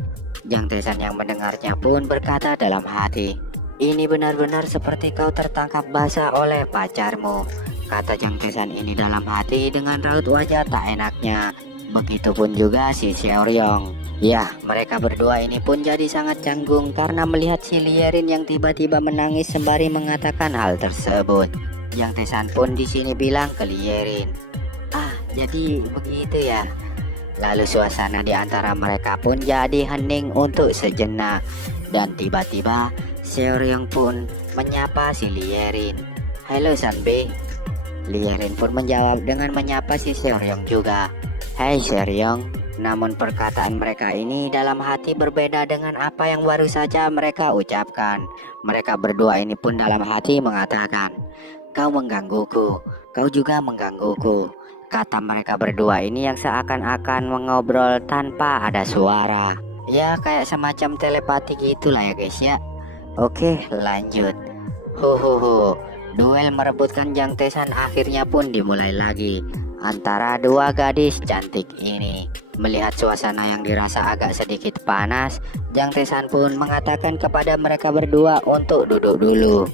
Jang Taesan yang mendengarnya pun berkata dalam hati, "Ini benar-benar seperti kau tertangkap basah oleh pacarmu," kata Jang Taesan ini dalam hati dengan raut wajah tak enaknya. Begitupun juga si Seoryong. Ya, mereka berdua ini pun jadi sangat canggung karena melihat si Lee Yerin yang tiba-tiba menangis sembari mengatakan hal tersebut. Jang Taesan pun di sini bilang ke Lee Yerin, "Ah, jadi begitu ya." Lalu suasana di antara mereka pun jadi hening untuk sejenak. Dan tiba-tiba Seoryong pun menyapa si Lee Yerin, "Halo Sanbe." Lee Yerin pun menjawab dengan menyapa si Seoryong juga, "Hai Seoryong." Namun perkataan mereka ini dalam hati berbeda dengan apa yang baru saja mereka ucapkan. Mereka berdua ini pun dalam hati mengatakan, "Kau menggangguku, kau juga menggangguku," kata mereka berdua ini yang seakan-akan mengobrol tanpa ada suara. Ya, kayak semacam telepati gitulah ya guys ya. Oke, lanjut. Duel merebutkan Jang Taesan akhirnya pun dimulai lagi antara dua gadis cantik ini. Melihat suasana yang dirasa agak sedikit panas, Jang Taesan pun mengatakan kepada mereka berdua untuk duduk dulu.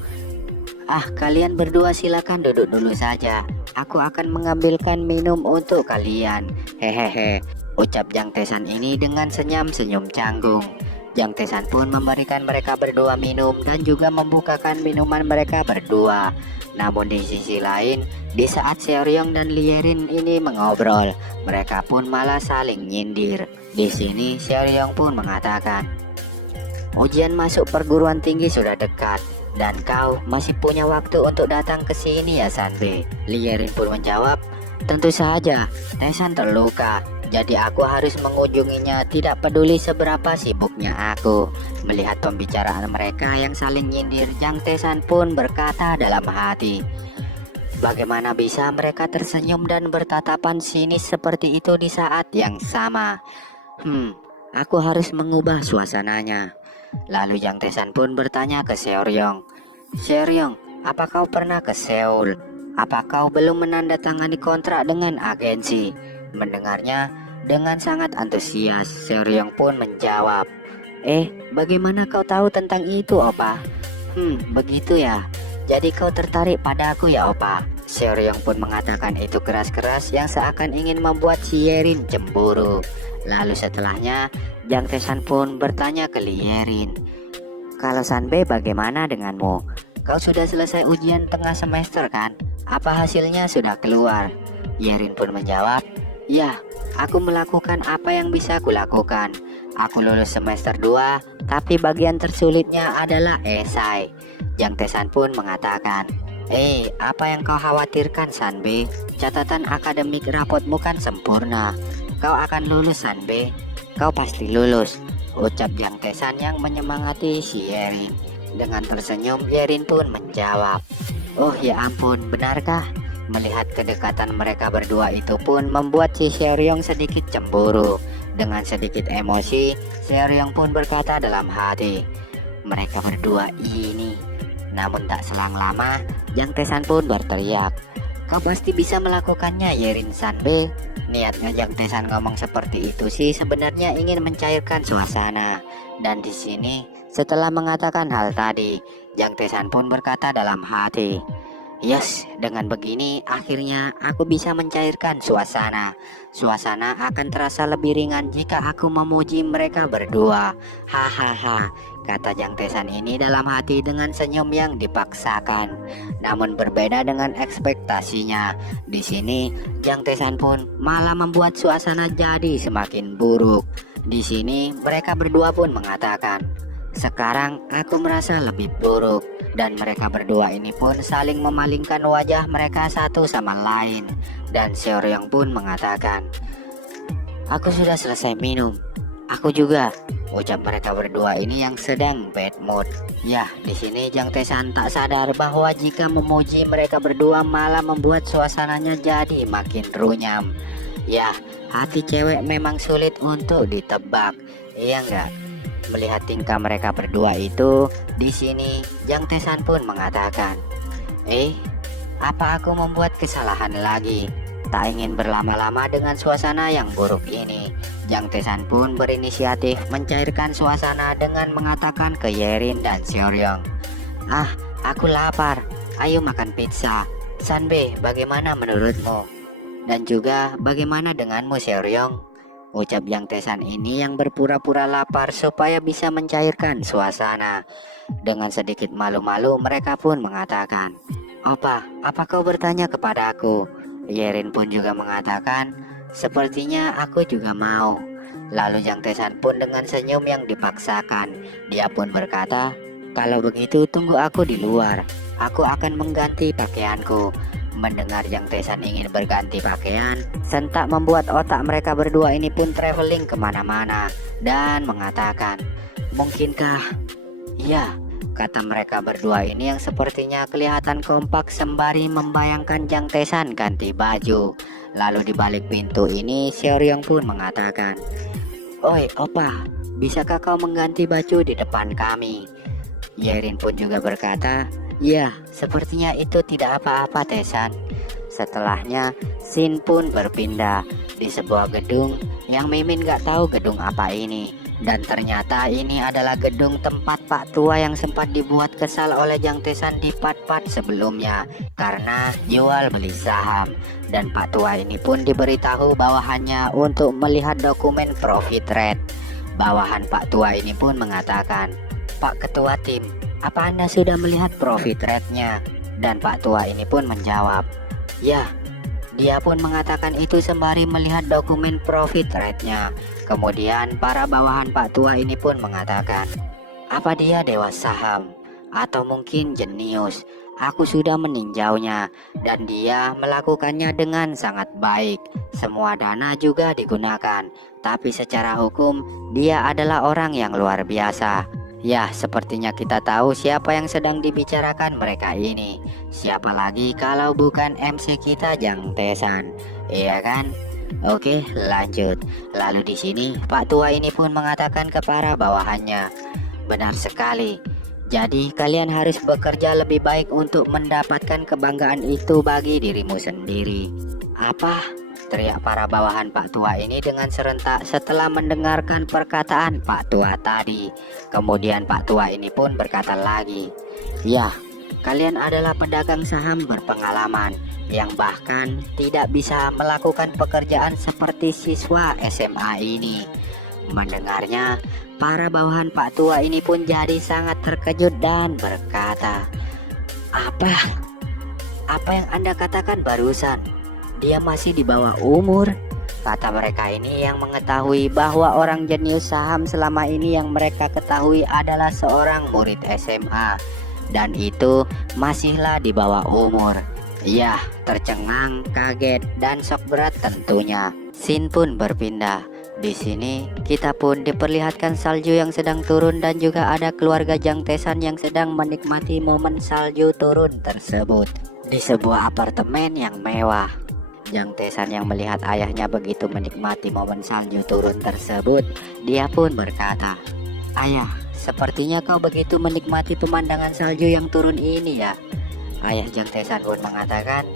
"Ah, kalian berdua silakan duduk dulu saja. Aku akan mengambilkan minum untuk kalian. Hehehe," ucap Jang Taesan ini dengan senyum-senyum canggung. Jang Taesan pun memberikan mereka berdua minum dan juga membukakan minuman mereka berdua. Namun di sisi lain, di saat Seoryong dan Lee Yerin ini mengobrol, mereka pun malah saling nyindir. Di sini Seoryong pun mengatakan, "Ujian masuk perguruan tinggi sudah dekat, dan kau masih punya waktu untuk datang ke sini ya Sanbe." Lee Yerin pun menjawab, "Tentu saja, Taesan terluka, jadi aku harus mengunjunginya tidak peduli seberapa sibuknya aku." Melihat pembicaraan mereka yang saling nyindir, Jang Taesan pun berkata dalam hati, bagaimana bisa mereka tersenyum dan bertatapan sinis seperti itu di saat yang sama? Aku harus mengubah suasananya. Lalu Jang Taesan pun bertanya ke Seoryong, "Seoryong, apa kau pernah ke Seoul? Apa kau belum menandatangani kontrak dengan agensi?" Mendengarnya, Dengan sangat antusias, Seoryong pun menjawab, bagaimana kau tahu tentang itu, Opa? Begitu ya. Jadi kau tertarik padaku ya, Opa? Seoryong pun mengatakan itu keras-keras yang seakan ingin membuat si Yerin cemburu. Lalu setelahnya, Jang Tae-san pun bertanya ke Lee Yerin, kalau Sanbe bagaimana denganmu? Kau sudah selesai ujian tengah semester kan? Apa hasilnya sudah keluar? Yerin pun menjawab, ya, aku melakukan apa yang bisa kulakukan. Aku lulus semester 2, tapi bagian tersulitnya adalah esai. Jang Tae-san pun mengatakan, apa yang kau khawatirkan, Sanbe? Catatan akademik rapotmu kan sempurna. Kau akan lulus, Sanbe. Kau pasti lulus, ucap Jang Tae-san yang menyemangati si Yerin. Dengan tersenyum, Yerin pun menjawab, oh ya ampun, benarkah? Melihat kedekatan mereka berdua itu pun membuat si Seoryong sedikit cemburu. Dengan sedikit emosi, Seoryong pun berkata dalam hati, mereka berdua ini. Namun tak selang lama, Jang Tae-san pun berteriak, kau pasti bisa melakukannya, Yerin Sanbe. Niatnya Jang Tae-san ngomong seperti itu sih sebenarnya ingin mencairkan suasana. Dan di sini setelah mengatakan hal tadi, Jang Tae-san pun berkata dalam hati, yes, dengan begini akhirnya aku bisa mencairkan suasana. Suasana akan terasa lebih ringan jika aku memuji mereka berdua. Hahaha, kata Jang Tae-san ini dalam hati dengan senyum yang dipaksakan. Namun berbeda dengan ekspektasinya. Di sini Jang Tae-san pun malah membuat suasana jadi semakin buruk. Di sini mereka berdua pun mengatakan, sekarang aku merasa lebih buruk. Dan mereka berdua ini pun saling memalingkan wajah mereka satu sama lain. Dan Seoryong pun mengatakan, aku sudah selesai minum. Aku juga, ucap mereka berdua ini yang sedang bad mood. Ya, di sini Jang Tae-san tak sadar bahwa jika memuji mereka berdua malah membuat suasananya jadi makin runyam. Ya, hati cewek memang sulit untuk ditebak, iya enggak? Melihat tingkah mereka berdua itu, di sini Jang Tae-san pun mengatakan, apa aku membuat kesalahan lagi? Tak ingin berlama-lama dengan suasana yang buruk ini, Jang Tae-san pun berinisiatif mencairkan suasana dengan mengatakan ke Yerin dan Seoryong, aku lapar, ayo makan pizza. Sanbe, bagaimana menurutmu? Dan juga bagaimana denganmu, Seoryong? Ucap Jang Tae-san ini yang berpura-pura lapar supaya bisa mencairkan suasana. Dengan sedikit malu-malu mereka pun mengatakan, Opa, apa kau bertanya kepada aku? Yerin pun juga mengatakan, sepertinya aku juga mau. Lalu Jang Tae-san pun dengan senyum yang dipaksakan, dia pun berkata, kalau begitu tunggu aku di luar, aku akan mengganti pakaianku. Mendengar Jang Tae-san ingin berganti pakaian, sentak membuat otak mereka berdua ini pun traveling kemana-mana dan mengatakan, mungkinkah? Ya, kata mereka berdua ini yang sepertinya kelihatan kompak sembari membayangkan Jang Tae-san ganti baju. Lalu di balik pintu ini Seoryong pun mengatakan, oi opa, bisakah kau mengganti baju di depan kami? Yerin pun juga berkata, ya, sepertinya itu tidak apa-apa, Tae-san. Setelahnya, scene pun berpindah di sebuah gedung yang Mimin gak tahu gedung apa ini. Dan ternyata ini adalah gedung tempat Pak Tua yang sempat dibuat kesal oleh Jang Tae-san di part-part sebelumnya karena jual beli saham. Dan Pak Tua ini pun diberitahu bawahannya untuk melihat dokumen profit rate. Bawahan Pak Tua ini pun mengatakan, Pak Ketua Tim, apa Anda sudah melihat profit rate-nya? Dan Pak Tua ini pun menjawab, ya. Dia pun mengatakan itu sembari melihat dokumen profit rate-nya. Kemudian para bawahan Pak Tua ini pun mengatakan, apa dia dewa saham? Atau mungkin jenius? Aku sudah meninjaunya dan dia melakukannya dengan sangat baik. Semua dana juga digunakan, tapi secara hukum dia adalah orang yang luar biasa. Ya, sepertinya kita tahu siapa yang sedang dibicarakan mereka ini. Siapa lagi kalau bukan MC kita Jang Tae-san, iya kan? Oke, lanjut. Lalu di sini Pak Tua ini pun mengatakan ke para bawahannya, benar sekali. Jadi kalian harus bekerja lebih baik untuk mendapatkan kebanggaan itu bagi dirimu sendiri. Apa? teriak para bawahan Pak Tua ini dengan serentak setelah mendengarkan perkataan Pak Tua tadi. Kemudian Pak Tua ini pun berkata lagi, "Ya, kalian adalah pedagang saham berpengalaman yang bahkan tidak bisa melakukan pekerjaan seperti siswa SMA ini." Mendengarnya, para bawahan Pak Tua ini pun jadi sangat terkejut dan berkata, Apa yang Anda katakan barusan? Dia masih di bawah umur." Kata mereka ini yang mengetahui bahwa orang jenius saham selama ini yang mereka ketahui adalah seorang murid SMA, dan itu masihlah di bawah umur. Ya, tercengang, kaget, dan shock berat tentunya. Scene pun berpindah. Di sini kita pun diperlihatkan salju yang sedang turun dan juga ada keluarga Jang Tae-san yang sedang menikmati momen salju turun tersebut di sebuah apartemen yang mewah. Jang Tae-san yang melihat ayahnya begitu menikmati momen salju turun tersebut, dia pun berkata, "Ayah, sepertinya kau begitu menikmati pemandangan salju yang turun ini ya?" Ayah Jang Tae-san pun mengatakan,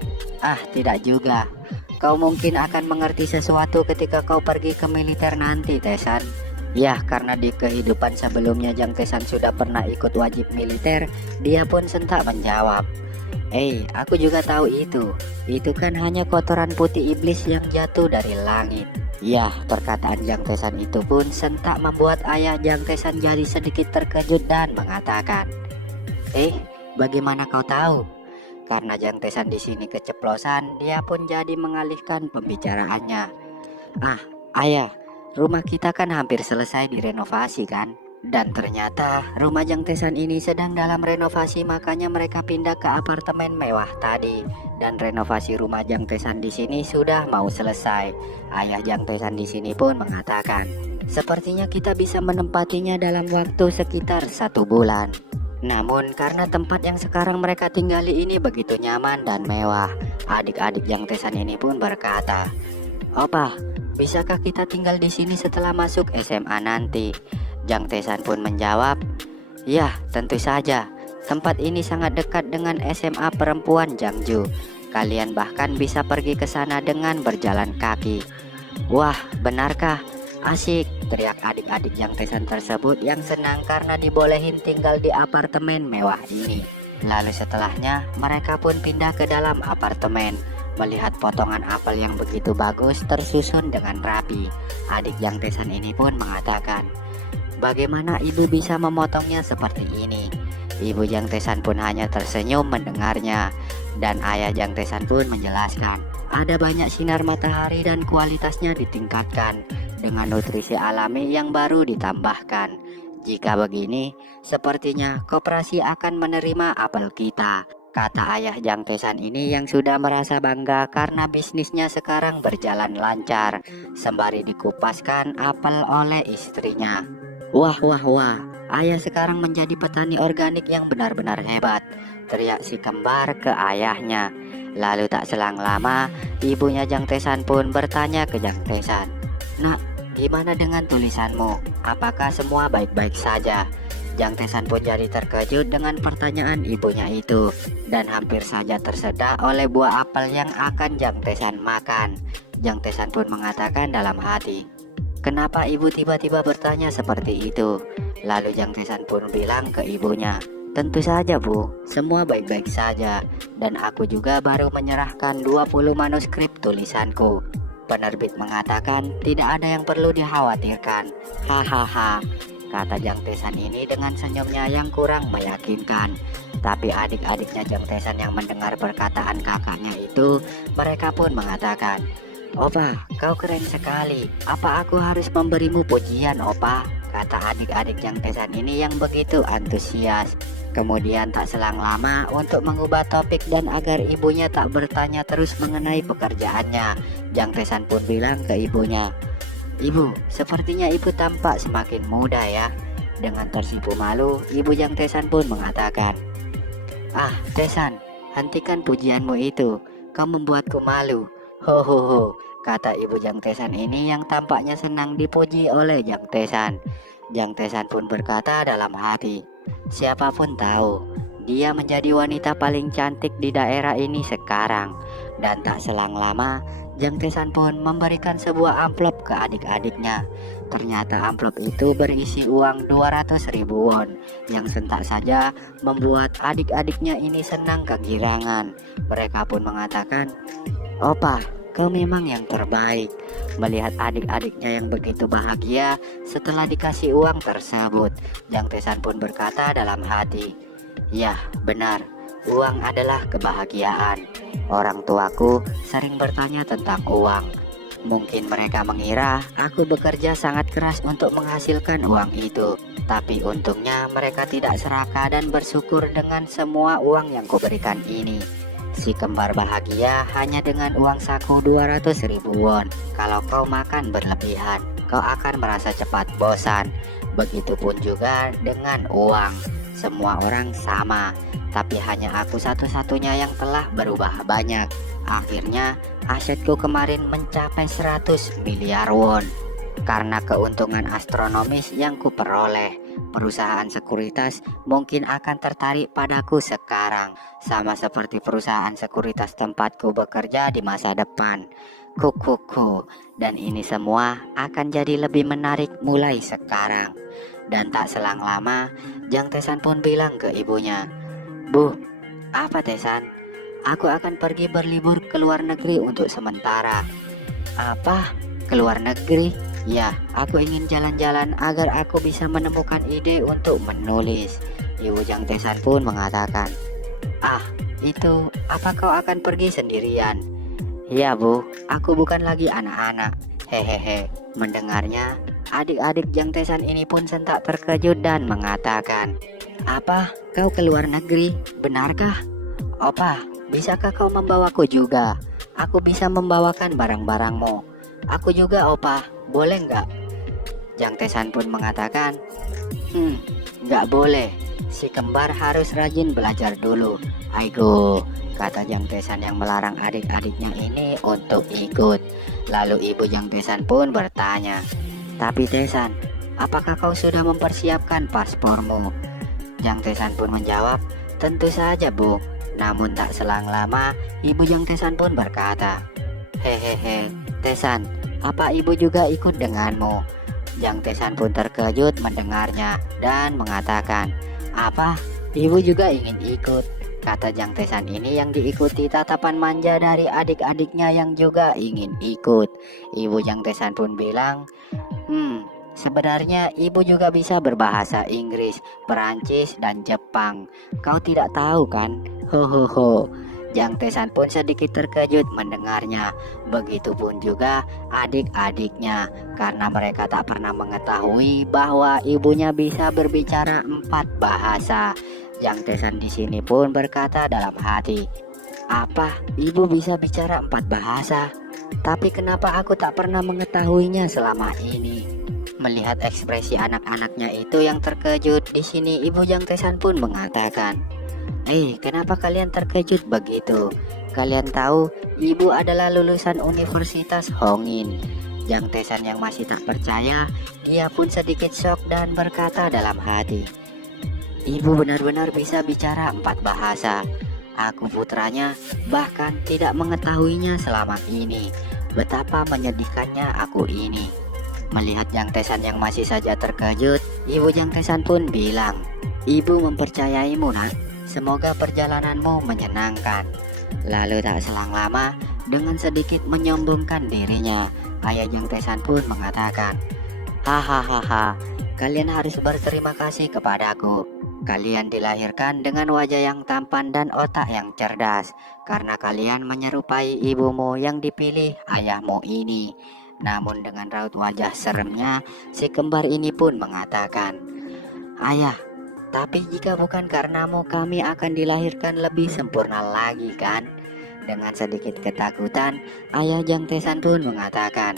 "Tidak juga. Kau mungkin akan mengerti sesuatu ketika kau pergi ke militer nanti, Tae-san." Ya, karena di kehidupan sebelumnya Jang Tae-san sudah pernah ikut wajib militer, dia pun sentak menjawab, aku juga tahu itu. Itu kan hanya kotoran putih iblis yang jatuh dari langit." Ya, perkataan Jang Tae-san itu pun sentak membuat ayah Jang Tae-san jadi sedikit terkejut dan mengatakan, "Bagaimana kau tahu?" Karena Jang Tae-san di sini keceplosan, dia pun jadi mengalihkan pembicaraannya. Ayah, rumah kita kan hampir selesai direnovasi kan? Dan ternyata rumah Jang Tae-san ini sedang dalam renovasi, makanya mereka pindah ke apartemen mewah tadi. Dan renovasi rumah Jang Tae-san di sini sudah mau selesai. Ayah Jang Tae-san di sini pun mengatakan, "Sepertinya kita bisa menempatinya dalam waktu sekitar 1 bulan." Namun karena tempat yang sekarang mereka tinggali ini begitu nyaman dan mewah, adik-adik Jang Tae-san ini pun berkata, "Opa, bisakah kita tinggal di sini setelah masuk SMA nanti?" Jang Tae-san pun menjawab, "Ya, tentu saja. Tempat ini sangat dekat dengan SMA perempuan Jangju. Kalian bahkan bisa pergi ke sana dengan berjalan kaki." "Wah, benarkah? Asik," teriak adik-adik Jang Tae-san tersebut yang senang karena dibolehin tinggal di apartemen mewah ini. Lalu setelahnya mereka pun pindah ke dalam apartemen. Melihat potongan apel yang begitu bagus tersusun dengan rapi, adik Jang Tae-san ini pun mengatakan, "Bagaimana ibu bisa memotongnya seperti ini?" Ibu Jang Tae-san pun hanya tersenyum mendengarnya. Dan ayah Jang Tae-san pun menjelaskan, ada banyak sinar matahari dan kualitasnya ditingkatkan dengan nutrisi alami yang baru ditambahkan. Jika begini, sepertinya koperasi akan menerima apel kita, kata ayah Jang Tae-san ini yang sudah merasa bangga karena bisnisnya sekarang berjalan lancar, sembari dikupaskan apel oleh istrinya. Wah, ayah sekarang menjadi petani organik yang benar-benar hebat, teriak si kembar ke ayahnya. Lalu tak selang lama, ibunya Jang Tae-san pun bertanya ke Jang Tae-san, "Nak, gimana dengan tulisanmu? Apakah semua baik-baik saja?" Jang Tae-san pun jadi terkejut dengan pertanyaan ibunya itu, dan hampir saja tersedak oleh buah apel yang akan Jang Tae-san makan. Jang Tae-san pun mengatakan dalam hati, "Kenapa ibu tiba-tiba bertanya seperti itu?" Lalu Jang Tae-san pun bilang ke ibunya, "Tentu saja Bu, semua baik-baik saja. Dan aku juga baru menyerahkan 20 manuskrip tulisanku. Penerbit mengatakan tidak ada yang perlu dikhawatirkan. Hahaha," kata Jang Tae-san ini dengan senyumnya yang kurang meyakinkan. Tapi adik-adiknya Jang Tae-san yang mendengar perkataan kakaknya itu, mereka pun mengatakan, "Opa, kau keren sekali. Apa aku harus memberimu pujian, Opa?" kata adik-adik Jang Tae-san ini yang begitu antusias. Kemudian tak selang lama, untuk mengubah topik dan agar ibunya tak bertanya terus mengenai pekerjaannya, Jang Tae-san pun bilang ke ibunya, "Ibu, sepertinya ibu tampak semakin muda ya." Dengan tersipu malu, ibu Jang Tae-san pun mengatakan, Tae-san, hentikan pujianmu itu. Kau membuatku malu. Ho, kata ibu Jang Tae-san ini yang tampaknya senang dipuji oleh Jang Tae-san. Jang Tae-san pun berkata dalam hati, "Siapapun tahu, dia menjadi wanita paling cantik di daerah ini sekarang." Dan tak selang lama, Jang Tesan pun memberikan sebuah amplop ke adik-adiknya. Ternyata amplop itu berisi uang 200.000 won yang sentak saja membuat adik-adiknya ini senang kegirangan. Mereka pun mengatakan, "Opa, kau memang yang terbaik." Melihat adik-adiknya yang begitu bahagia setelah dikasih uang tersebut, Jang Tesan pun berkata dalam hati, "Ya, benar. Uang adalah kebahagiaan. Orang tuaku sering bertanya tentang uang. Mungkin mereka mengira aku bekerja sangat keras untuk menghasilkan uang itu. Tapi untungnya mereka tidak serakah dan bersyukur dengan semua uang yang kuberikan ini." Si kembar bahagia hanya dengan uang saku 200.000 won. Kalau kau makan berlebihan, kau akan merasa cepat bosan. Begitupun juga dengan uang. Semua orang sama, tapi hanya aku satu-satunya yang telah berubah banyak. Akhirnya asetku kemarin mencapai 100 miliar won. Karena keuntungan astronomis yang kuperoleh, perusahaan sekuritas mungkin akan tertarik padaku sekarang, sama seperti perusahaan sekuritas tempatku bekerja di masa depan. Kukuku, dan ini semua akan jadi lebih menarik mulai sekarang. Dan tak selang lama, Jang Tesan pun bilang ke ibunya, "Bu, apa Tesan? Aku akan pergi berlibur ke luar negeri untuk sementara." "Apa? Ke luar negeri?" "Ya, aku ingin jalan-jalan agar aku bisa menemukan ide untuk menulis." Ibu Jang Tesan pun mengatakan, "Ah, itu apa kau akan pergi sendirian?" "Ya Bu, aku bukan lagi anak-anak." Hehehe. Mendengarnya, adik-adik Jang Tesan ini pun sentak terkejut dan mengatakan, "Apa? Kau ke luar negeri? Benarkah?" "Opa, bisakah kau membawaku juga? Aku bisa membawakan barang-barangmu." "Aku juga opa, boleh nggak?" Jang Tesan pun mengatakan, "Nggak boleh. Si kembar harus rajin belajar dulu." "Aigo," kata Jang Tesan yang melarang adik-adiknya ini untuk ikut. Lalu ibu Jang Tesan pun bertanya, "Tapi Tesan, apakah kau sudah mempersiapkan paspormu?" Jang Tesan pun menjawab, "Tentu saja Bu." Namun tak selang lama, ibu Jang Tesan pun berkata, "Hehehe, Tesan, apa ibu juga ikut denganmu?" Jang Tesan pun terkejut mendengarnya dan mengatakan, "Apa? Ibu juga ingin ikut?" Kata Jang Tesan ini yang diikuti tatapan manja dari adik-adiknya yang juga ingin ikut. Ibu Jang Tesan pun bilang, sebenarnya ibu juga bisa berbahasa Inggris, Perancis, dan Jepang. Kau tidak tahu kan? Hohoho." Jang Tesan pun sedikit terkejut mendengarnya. Begitupun juga adik-adiknya, karena mereka tak pernah mengetahui bahwa ibunya bisa berbicara 4 bahasa. Jang Tesan di sini pun berkata dalam hati, "Apa? Ibu bisa bicara 4 bahasa? Tapi kenapa aku tak pernah mengetahuinya selama ini?" Melihat ekspresi anak-anaknya itu yang terkejut, di sini ibu Jang Tesan pun mengatakan, "Kenapa kalian terkejut begitu? Kalian tahu ibu adalah lulusan Universitas Hongin." Jang Tesan yang masih tak percaya, dia pun sedikit shock dan berkata dalam hati, "Ibu benar-benar bisa bicara 4 bahasa. Aku putranya bahkan tidak mengetahuinya selama ini. Betapa menyedihkannya aku ini." Melihat Jang Tesan yang masih saja terkejut, ibu Jang Tesan pun bilang, "Ibu mempercayaimu nak. Semoga perjalananmu menyenangkan." Lalu tak selang lama, dengan sedikit menyombongkan dirinya, ayah Jang Tesan pun mengatakan, "Hahaha, kalian harus berterima kasih kepadaku. Kalian dilahirkan dengan wajah yang tampan dan otak yang cerdas, karena kalian menyerupai ibumu yang dipilih ayahmu ini." Namun dengan raut wajah seremnya, si kembar ini pun mengatakan, "Ayah, tapi jika bukan karenamu kami akan dilahirkan lebih sempurna lagi kan?" Dengan sedikit ketakutan, ayah Jang Tesan pun mengatakan,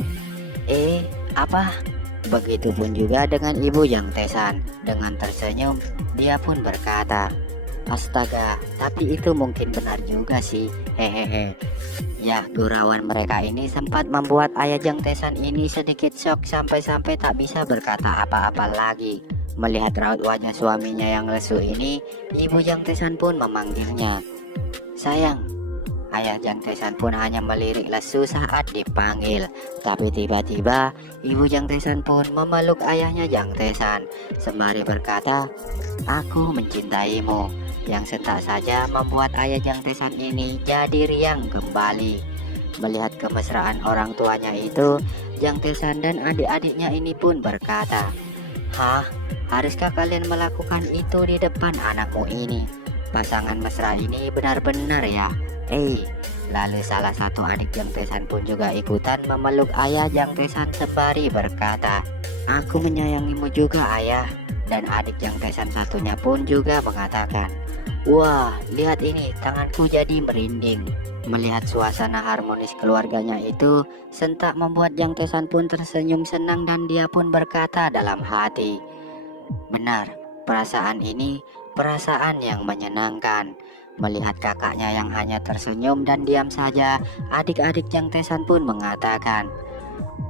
Apa?" Begitupun juga dengan ibu Jang Tesan. Dengan tersenyum, dia pun berkata, "Astaga, tapi itu mungkin benar juga sih, hehehe." Ya, gurauan mereka ini sempat membuat ayah Jang Tesan ini sedikit shock sampai-sampai tak bisa berkata apa-apa lagi. Melihat raut wajah suaminya yang lesu ini, ibu Jang Tesan pun memanggilnya, "Sayang, Ayah Jang Taesan pun hanya melirik lesu saat dipanggil. Tapi tiba-tiba ibu Jang Taesan pun memeluk ayahnya Jang Taesan sembari berkata, "Aku mencintaimu," yang sentak saja membuat ayah Jang Taesan ini jadi riang kembali. Melihat kemesraan orang tuanya itu, Jang Taesan dan adik-adiknya ini pun berkata, "Hah? Haruskah kalian melakukan itu di depan anakmu ini? Pasangan mesra ini benar-benar ya." Lalu salah satu adik Jang Taesan pun juga ikutan memeluk ayah Jang Taesan sembari berkata, "Aku menyayangimu juga ayah." Dan adik Jang Taesan satunya pun juga mengatakan, "Wah, lihat ini, tanganku jadi merinding." Melihat suasana harmonis keluarganya itu, sentak membuat Jang Taesan pun tersenyum senang dan dia pun berkata dalam hati, "Benar, perasaan ini perasaan yang menyenangkan." Melihat kakaknya yang hanya tersenyum dan diam saja, adik-adik Jang Taesan pun mengatakan,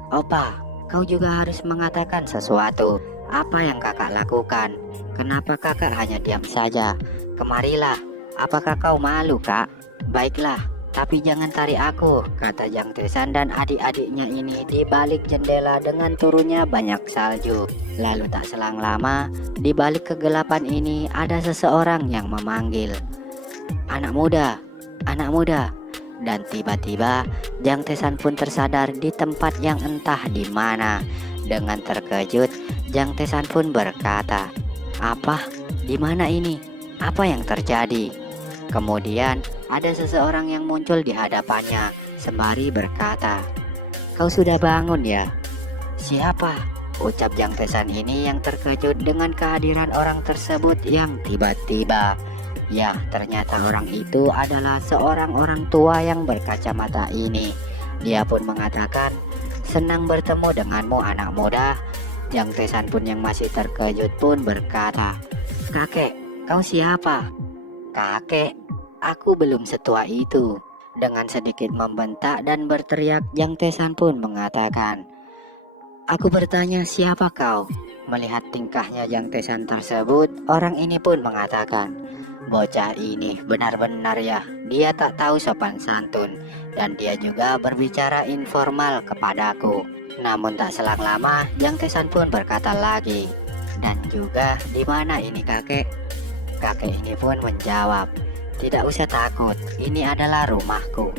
"Opa, kau juga harus mengatakan sesuatu. Apa yang kakak lakukan? Kenapa kakak hanya diam saja? Kemarilah, apakah kau malu, Kak?" "Baiklah, tapi jangan tarik aku," kata Jang Taesan dan adik-adiknya ini di balik jendela dengan turunnya banyak salju. Lalu tak selang lama, di balik kegelapan ini ada seseorang yang memanggil, "Anak muda, anak muda." Dan tiba-tiba Jang Taesan pun tersadar di tempat yang entah di mana. Dengan terkejut, Jang Taesan pun berkata, "Apa? Di mana ini? Apa yang terjadi?" Kemudian ada seseorang yang muncul di hadapannya sembari berkata, "Kau sudah bangun ya?" "Siapa?" ucap Jang Taesan ini yang terkejut dengan kehadiran orang tersebut yang tiba-tiba. Ya, ternyata orang itu adalah seorang orang tua yang berkacamata ini. Dia pun mengatakan, "Senang bertemu denganmu anak muda." Jang Taesan pun yang masih terkejut pun berkata, "Kakek, kau siapa?" "Kakek, aku belum setua itu." Dengan sedikit membentak dan berteriak, Jang Taesan pun mengatakan, "Aku bertanya siapa kau?" Melihat tingkahnya Jang Taesan tersebut, orang ini pun mengatakan, "Bocah ini benar-benar ya, dia tak tahu sopan santun dan dia juga berbicara informal kepadaku." Namun tak selang lama, Jang Taesan pun berkata lagi, "Dan juga di mana ini kakek?" Kakek ini pun menjawab, "Tidak usah takut, ini adalah rumahku."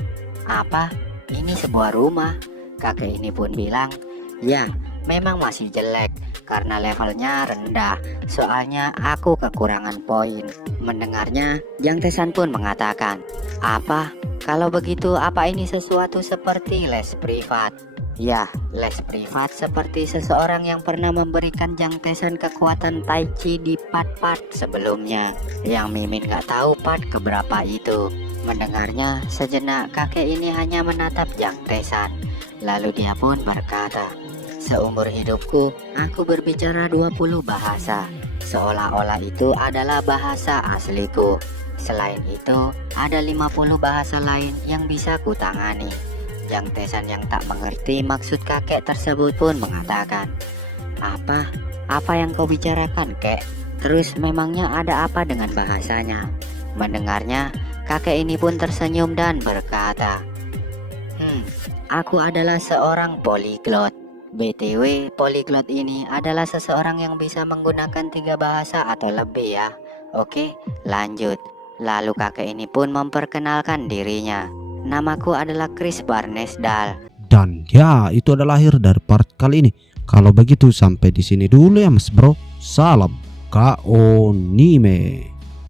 "Apa? Ini sebuah rumah?" Kakek ini pun bilang, "Ya, memang masih jelek karena levelnya rendah. Soalnya aku kekurangan poin." Mendengarnya, Jang Taesan pun mengatakan, "Apa? Kalau begitu apa ini sesuatu seperti les privat?" Ya, les privat seperti seseorang yang pernah memberikan Jang Taesan kekuatan Tai Chi di part-part sebelumnya. Yang Mimin gak tahu part keberapa itu. Mendengarnya, sejenak kakek ini hanya menatap Jang Taesan. Lalu dia pun berkata, "Seumur hidupku, aku berbicara 20 bahasa. Seolah-olah itu adalah bahasa asliku. Selain itu, ada 50 bahasa lain yang bisa kutangani." Jang Taesan yang tak mengerti maksud kakek tersebut pun mengatakan, "Apa? Apa yang kau bicarakan, kek? Terus memangnya ada apa dengan bahasanya?" Mendengarnya, kakek ini pun tersenyum dan berkata, Aku adalah seorang poliglot. BTW, poliglot ini adalah seseorang yang bisa menggunakan 3 bahasa atau lebih ya." "Oke, lanjut." Lalu kakek ini pun memperkenalkan dirinya. "Namaku adalah Chris Barnesdal." Dan ya, itu adalah akhir dari part kali ini. Kalau begitu sampai di sini dulu ya Mas Bro. Salam Kaonime.